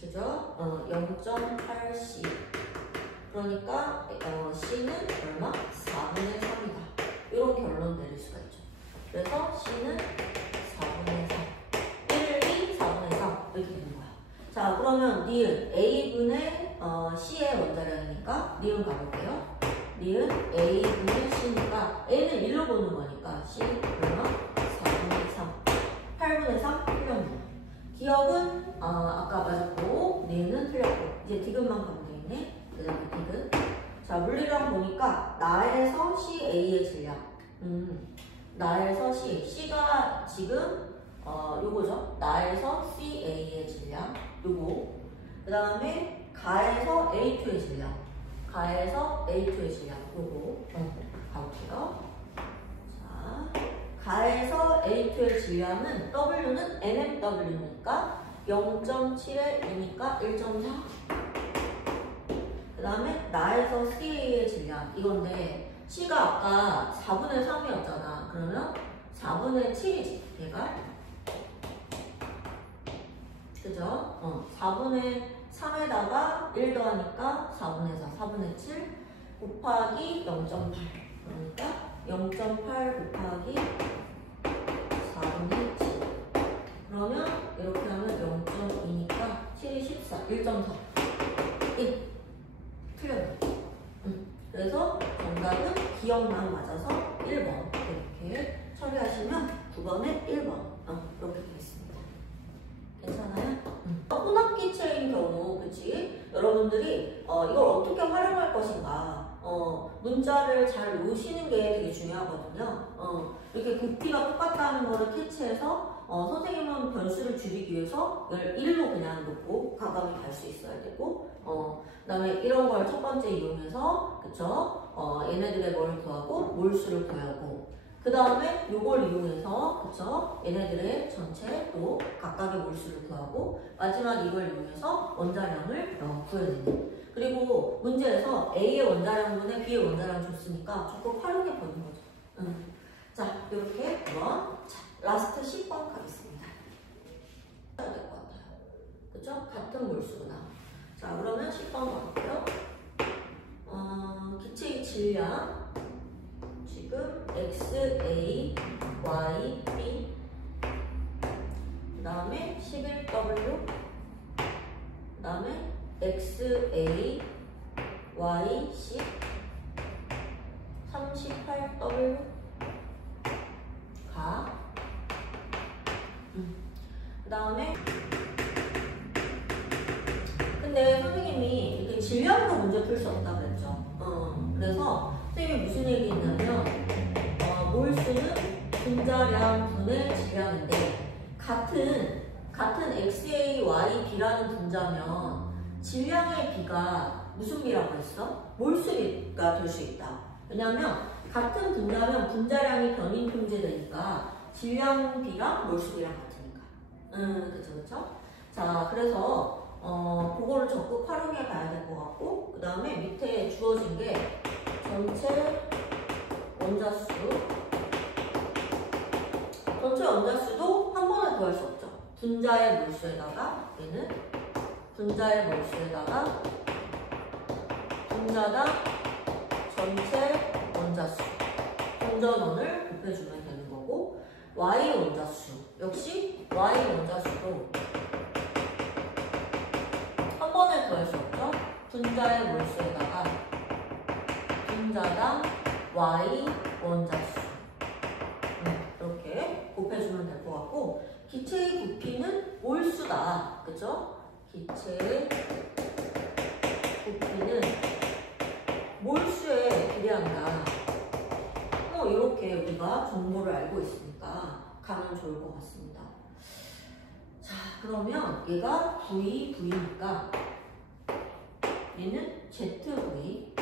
그죠? 0.8C. 그러니까 C는 얼마? 4분의 3이다. 이런 결론 내릴 수가 있죠. 그래서 C는 4분의 3. 1, 2, 4분의 3 이렇게 되는 거야. 자, 그러면 니은 A분의 C의 원자량이니까 니은 가볼게요. 니은 A분의 C니까 C 얼마? 4분의 3. 8분의 3 틀렸네요. 기억은 아까 맞았고 얘는 틀렸고 이제 디귿만 가면 되겠네. 그 다음에 디귿. 자, 물리력 보니까 나에서 CA의 질량. 나에서 C가 지금 요거죠. 나에서 CA의 질량. 요거. 그 다음에 가에서 A2의 질량. 가에서 A2의 질량. 요거. 가볼게요. 자, 가에서 A2의 질량은 W는 NMW니까 0.7에 2니까 1.4. 그 다음에 나에서 CA의 질량 이건데 C가 아까 4분의 3이었잖아. 그러면 4분의 7이지 얘가. 그죠? 4분의 3에다가 1 더하니까 4분의 4, 4분의 7 곱하기 0.8 그러니까 0.8 곱하기 4분의 7 그러면 이렇게 하면 0.2니까 7이 14, 1.4 1 틀렸네. 그래서 정답은 기억만 맞아서 1번 이렇게 처리하시면 9번에 1번 이렇게 되겠습니다. 괜찮아요? 혼합기체인 경우 그치? 여러분들이 이걸 어떻게 활용할 것인가 문자를 잘 놓으시는 게 되게 중요하거든요. 이렇게 부피가 똑같다는 거를 캐치해서 선생님은 변수를 줄이기 위해서 1로 그냥 놓고 가감이 갈 수 있어야 되고 그 다음에 이런 걸 첫 번째 이용해서 그쵸? 얘네들의 뭘 구하고 몰수를 구하고 그 다음에 요걸 이용해서 그쵸? 얘네들의 전체 또 각각의 몰수를 구하고 마지막 이걸 이용해서 원자량을 구해야 되는. 그리고 문제에서 A의 원자량분의 B의 원자량 줬으니까 적극 활용해 보는 거죠. 자, 이렇게 한번 라스트 10번 가겠습니다. 해야 될 것 같아요. 그쵸? 같은 몰수구나. 자, 그러면 10번 갈게요. 기체의 질량 지금 XA, Y, B 그 다음에 11W 그 다음에 XA, Y, C 38W 가 그 다음에 근데 선생님이 이렇게 질량으로 문제 풀 수 없다고 그랬죠. 그래서 선생님이 무슨 얘기 했냐면 몰수는 분자량 분의 질량인데 같은 XA, Y, B라는 분자면 질량의 B가 무슨 B라고 했어? 몰수 B가 될 수 있다. 왜냐하면 같은 분자면 분자량이 변인 통제되니까 질량 B랑 몰수 B랑 같으니까. 그쵸. 자, 그래서 그거를 적극 활용해 가야 될 것 같고 그 다음에 밑에 주어진 게 전체 원자수도 한 번에 구할 수 없죠. 분자의 몰수에다가 얘는 분자의 몰수에다가 분자당 전체 원자수 분전원을 곱해주면 되는 거고 Y 원자수 역시 Y 원자수도 한 번에 구할 수 없죠. 분자의 몰수에다가 분자당 Y 원자수 이렇게 곱해주면 될 것 같고 기체의 부피는 몰수다. 그죠? 기체의 부피는 몰수에 비례한다. 이렇게 우리가 정보를 알고 있으니까 가면 좋을 것 같습니다. 자, 그러면 얘가 V니까 얘는 ZV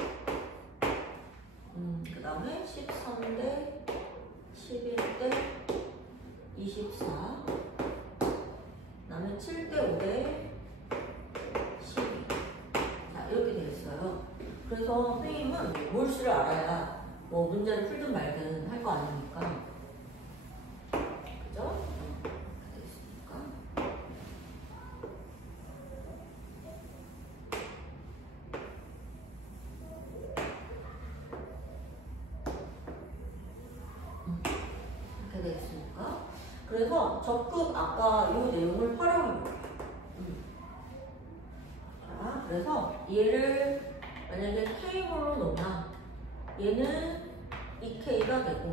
그 다음에 13대 11대 24 그 다음에 7대 5대 12 자, 이렇게 되어 있어요. 그래서 선생님은 몰수를 알아야 뭐 문제를 풀든 말든 할 거 아닙니까? 그죠? 이렇게 됐으니까. 이렇게 됐으니까. 그래서 적극 아까 이 내용을 활용해 볼게요. 자, 그래서 얘를 만약에 K몰로 놓으면 얘는 2K가 되고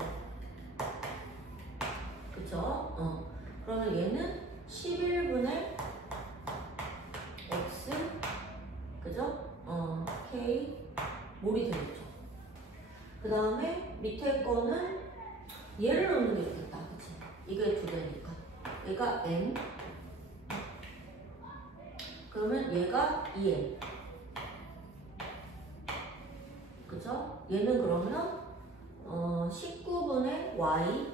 밑에 거는 얘를 놓는 게 좋겠다. 그치? 이게 두 개니까. 얘가 n. 그러면 얘가 2n. 그죠? 얘는 그러면 19분의 y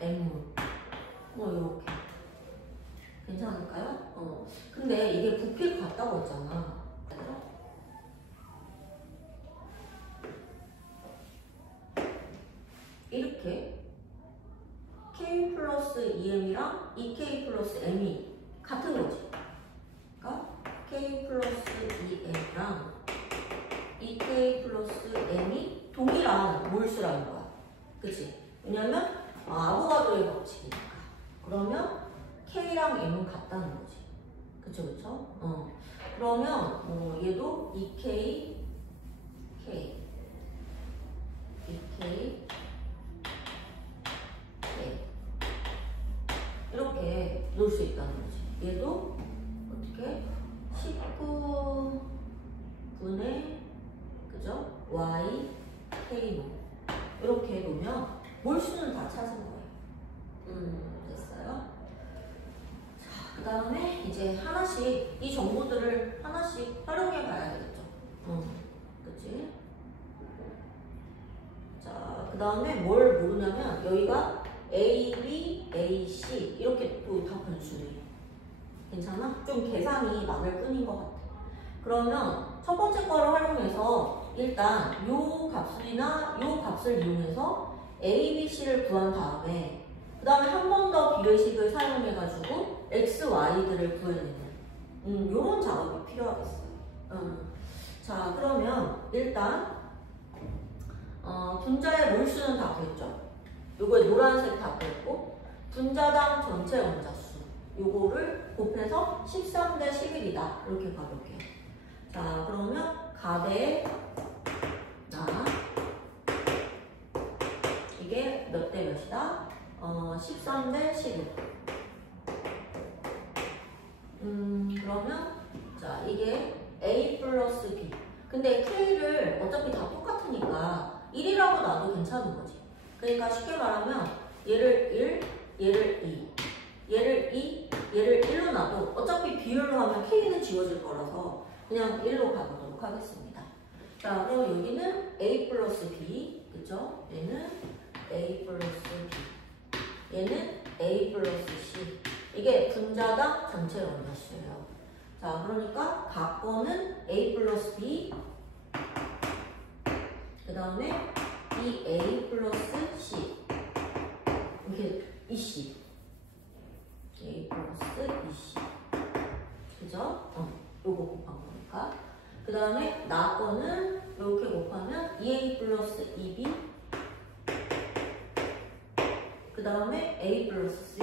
n 이렇게 괜찮을까요? 근데 이게 부피가 같다고 했잖아. 이렇게 k 플러스 2m이랑 2k 플러스 m이 같은 거지. 그러니까 k 플러스 2m이랑 2k 플러스 m이 동일한 몰수라는 거야. 그치? 왜냐면 아보가드로의 법칙이니까. 그러면 k랑 m은 같다는 거지. 그쵸? 그러면 얘도 2k, k, 2k, k 이렇게 놓을 수 있다는 거지. 얘도 어떻게 19분의 그죠? y, k 이렇게 놓으면 몰수는 다 찾은 거예요. 됐어요? 자, 그 다음에 이제 하나씩 이 정보들을 하나씩 활용해 봐야 되겠죠. 그치? 자, 그 다음에 뭘 모르냐면 여기가 A, B, A, C 이렇게 또 다 변수들이에요. 괜찮아? 좀 계산이 많을 뿐인 것 같아. 그러면 첫 번째 거를 활용해서 일단 요 값이나 요 값을 이용해서 A, B, C를 구한 다음에 그 다음에 한 번 더 비례식을 사용해가지고 X, Y들을 구해내는 요런 작업이 필요하겠어요. 자, 그러면 일단 분자의 몰수는 다 구했죠. 요거에 노란색 다 구했고 분자당 전체 원자수 요거를 곱해서 13대 11이다 이렇게 가볼게요. 자, 그러면 가대 나 이게 몇 대 몇이다? 13대 11. 그러면 자, 이게 A 플러스 B. 근데 K를 어차피 다 똑같으니까 1이라고 놔도 괜찮은 거지. 그러니까 쉽게 말하면 얘를 1, 얘를 2, 얘를 2, 얘를 1로 놔도 어차피 비율로 하면 K는 지워질 거라서 그냥 1로 가보도록 하겠습니다. 자, 그럼 여기는 A 플러스 B, 그쵸? 얘는 A 플러스 B, 얘는 A 플러스 C. 이게 분자당 전체 원자수예요. 자, 그러니까 각 거는 A 플러스 B, 그 다음에 A 플러스 C, 이렇게 EC, A 플러스 EC, 그죠? 요거 곱한 거니까. 그 다음에 나 거는 이렇게 곱하면 2A 플러스 2B, 그 다음에 A 플러스 C,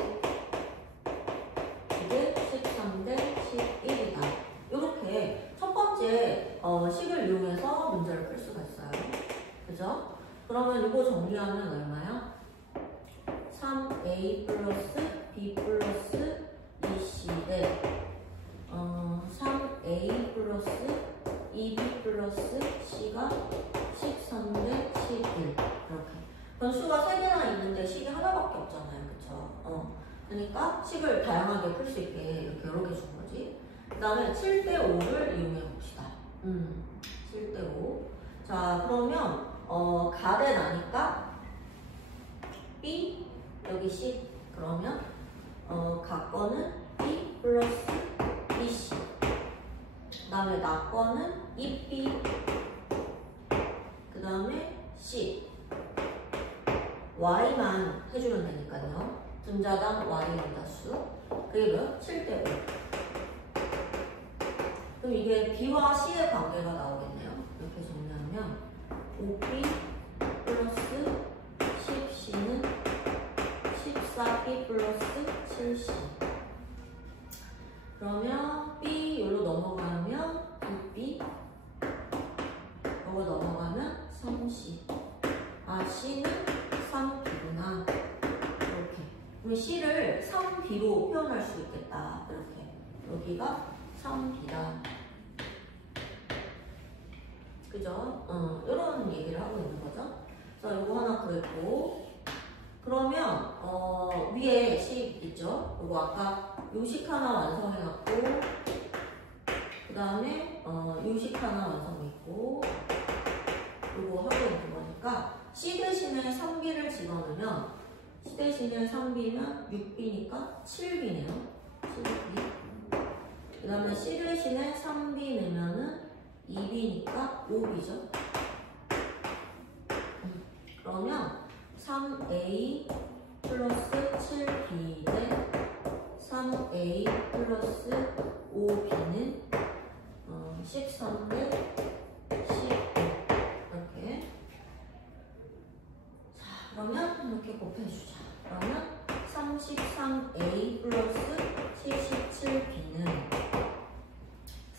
이게 13대 11이다. 이렇게 첫 번째 식을 이용해서 문제를 풀 수가 있어요. 그죠? 그러면 이거 정리하면 얼마야? 3A 플러스 B 플러스 2C에 3A 플러스 2B 플러스 C가 13대 11 이렇게. 변수가 3개나 있는데 식이 하나밖에 없잖아요. 그쵸? 그러니까 식을 다양하게 풀 수 있게 이렇게 여러 개 준 거지. 그 다음에 7대 5를 이용해 봅시다. 7대 5. 자, 그러면 가대 나니까 B, 여기 C. 그러면 각 거는 B 플러스 BC. 그 다음에 나 거는 2B. 그 다음에 C. Y만 해주면 되니까요. 분자당 Y 원자수. 그리고 7대 5. 그럼 이게 B와 C의 관계가 나오겠네요. 이렇게 정리하면 5B 플러스 10C는 14B 플러스 7C. 그러면 B 여기로 넘어가면 2B, 여기 넘어가면 3C. 아, C는 3B구나. 이렇게. 그럼 C를 3B로 표현할 수 있겠다. 이렇게. 여기가 3B다. 그죠? 이런 얘기를 하고 있는 거죠. 그래서 이거 하나 구했고, 그러면 위에 식 있죠? 이거 아까 요식 하나 완성해놨고, 그 다음에 요식 하나 완성했고, 이거 하고 있는 거니까 C 대신에 3B를 집어넣으면 C 대신에 3B면 6B니까 7B네요. 7B. 그 다음에 C 대신에 3B 넣으면은 2B니까 5B죠. 그러면 3A 플러스 7B 대 3A 플러스 5B는 13 대 15 이렇게. 자, 그러면 이렇게 곱해주자. 그러면 33A 플러스 77B는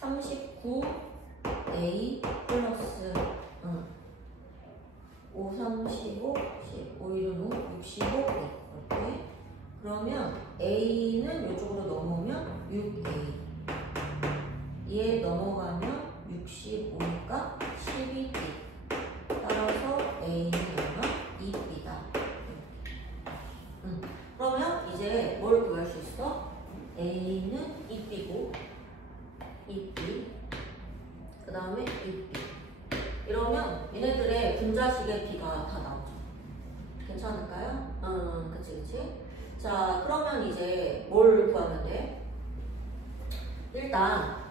39A 플러스 5, 3, 15, 15, 1은 5, 65 이렇게. 그러면 A는 이쪽으로 넘어오면 6A, 얘 넘어가면 65니까 12B. 따라서 A는 얼마? 2B다. 그러면 이제 뭘 구할 수 있어? A는 2B고 2B, 그 다음에 2B. 이러면 얘네들의 분자식의 B가 다 나오죠. 괜찮을까요? 그치. 자, 그러면 이제 뭘 구하면 돼? 일단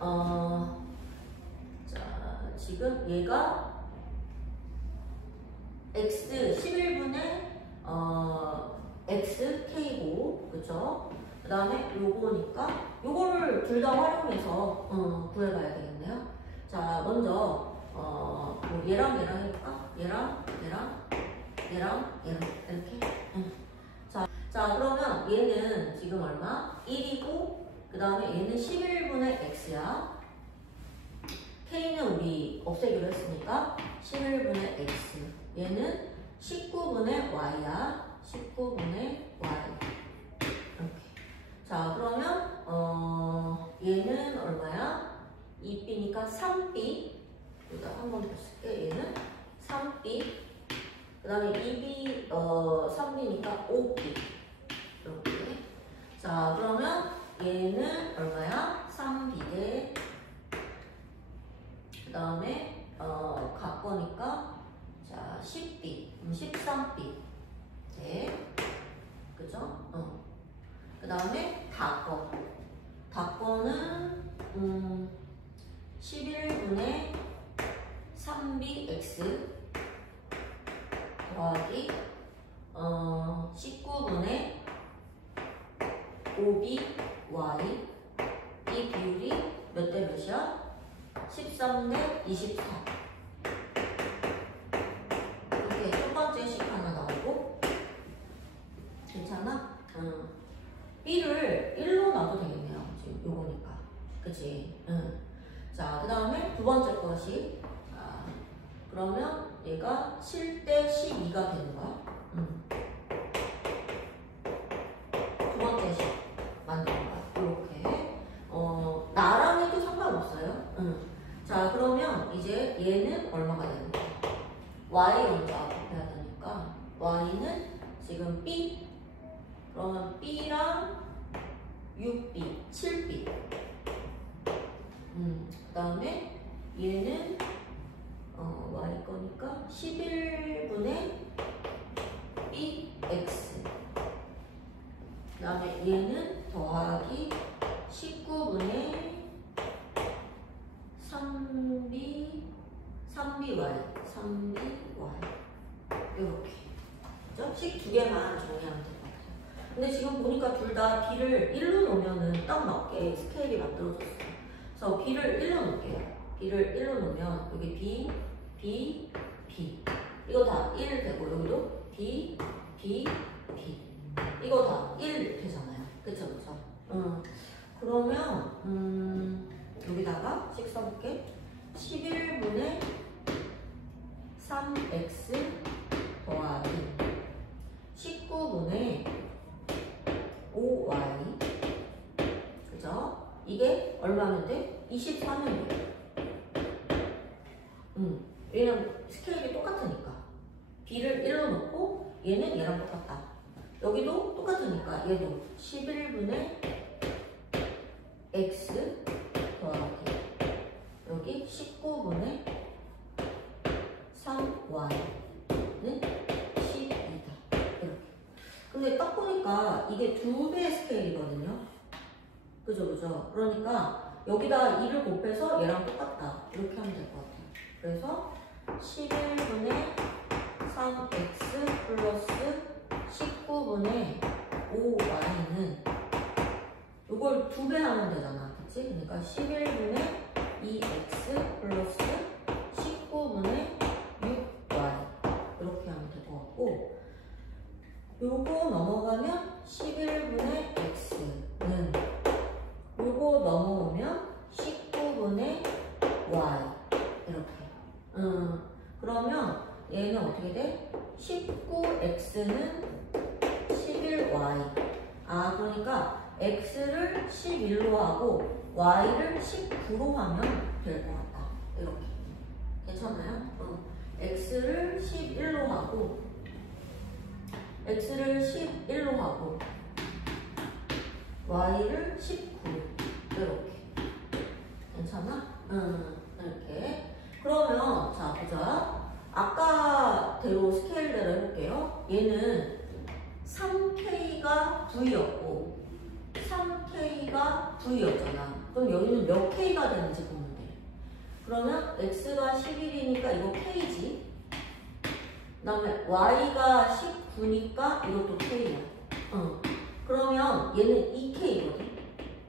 자, 지금 얘가 x 11분의 xk고, 그쵸? 그 다음에 요거니까 요거를 둘 다 활용해서 구해봐야 되겠네요. 자, 먼저 뭐 얘랑 해볼까? 얘랑 이렇게. 자, 그러면 얘는 지금 얼마? 1이고, 그 다음에 얘는 11분의 x야. k는 우리 없애기로 했으니까 11분의 x. 얘는 19분의 y야. 19분의 y. 이렇게. 자, 그러면 얘는 얼마야? 2b니까 3b. 여기다 한번 더 쓸게. 얘는 3b. 그 다음에 2b, 3b니까 5b. 이렇게. 자, 그러면 얘는 얼마야? 3b 대, 그 다음에 각 거니까 자 10b, 13b. 네, 그죠? 그 다음에 닭거는 11분의 3bx 더하기 19분의 5by. 이 비율이 몇 대 몇이야? 13 대 24. 이렇게 첫 번째 식 하나 나오고. 괜찮아? B를 1로 놔도 되겠네요. 지금 요거니까. 그치? 자, 그 다음에 두 번째 것이, 자, 그러면 얘가 7 대 12가 되는 거야. 두 번째 식 만드는 거야. 이렇게. 나랑 해도 상관없어요. 자, 그러면 이제 얘는 얼마가 되는 거야? Y 먼저 해야 되니까 Y는 지금 B. 그러면 B랑 6B, 7B. 그 다음에 얘는 Y 거니까 11분의 BX. 그 다음에 얘는 더하기 19분의 3BY. 이렇게. 그죠? 식 두 개만 정리하면 될 것 같아요. 근데 지금 보니까 둘 다 B를 1로 놓으면은 딱 맞게 스케일이 만들어졌어요. 그래서 B를 1로 놓을게요. B를 1로 놓으면 여기 B, B, B. 이거 다 1 되고, 여기도 B, B, B. 이거 다 1 되잖아요. 그쵸? 그러면, 여기다가 식 써볼게. 11분의 3x 더하기 19분의 5y. 그죠? 이게 얼마면 돼? 24면 돼. 얘랑 스케일이 똑같으니까 b를 1로 놓고 얘는 얘랑 똑같다. 여기도 똑같으니까 얘도 11분의 x 더하기 여기 19분의 3y는 12다. 이렇게. 근데 딱 보니까 이게 2배의 스케일이거든요. 그죠? 그러니까 여기다 2를 곱해서 얘랑 똑같다. 이렇게 하면 될 것 같아요. 그래서 11분의 3x 플러스 19분의 5y는 이걸 2배 하면 되잖아. 그치? 그러니까 11분의 2x 플러스 19분의 6y 이렇게 하면 될 것 같고 요거 넘어가면 11분의 x는 요거 넘어오면 19분의 y 이렇게. 그러면 얘는 어떻게 돼? 19x는 11y. 아, 그러니까 x를 11로 하고 y를 19로 하면 될 것 같다. 이렇게. 괜찮아요? x를 11로 하고 y를 19 이렇게. 괜찮아? 이렇게. 그러면 자 보자. 아까대로 스케일대로 해볼게요. 얘는 3K가 V였고 3K가 V였잖아. 그럼 여기는 몇 K가 되는지 보면 돼. 그러면 X가 11이니까 이거 K지. 그 다음에 Y가 19니까 이것도 K야. 그러면 얘는 2K거든.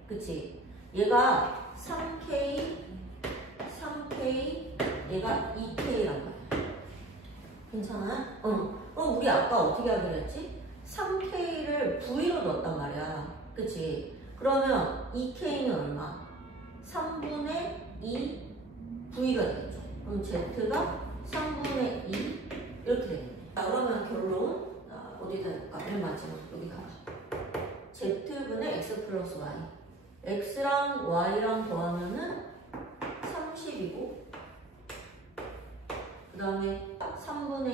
그치? 얘가 3K, 얘가 2K란 말이야. 괜찮아? 그럼 우리 아까 어떻게 하기로 했지? 3K를 V로 넣었단 말이야. 그치? 그러면 2K는 얼마? 3분의 2 V가 되겠죠. 그럼 Z가 3분의 2 이렇게 되겠네. 자, 그러면 결론 어디다 할까? 맨 마지막 여기 가봐. Z분의 X 플러스 Y. X랑 Y랑 더하면은 30이고 그 다음에 3분의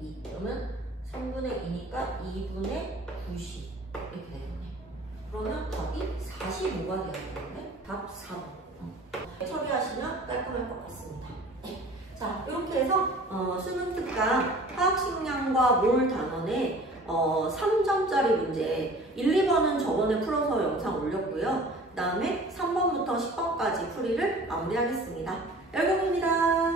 2 그러면 3분의 2니까 2분의 90 이렇게 되겠네. 그러면 답이 45가 되었는데 답 4번. 처리하시면 깔끔할 것 같습니다. 자, 이렇게 해서 수능 특강 화학식량과 몰 단원의 3점짜리 문제 1, 2번은 저번에 풀어서 영상 올렸고요. 그 다음에 3번부터 10번까지 풀이를 마무리하겠습니다. 열공입니다.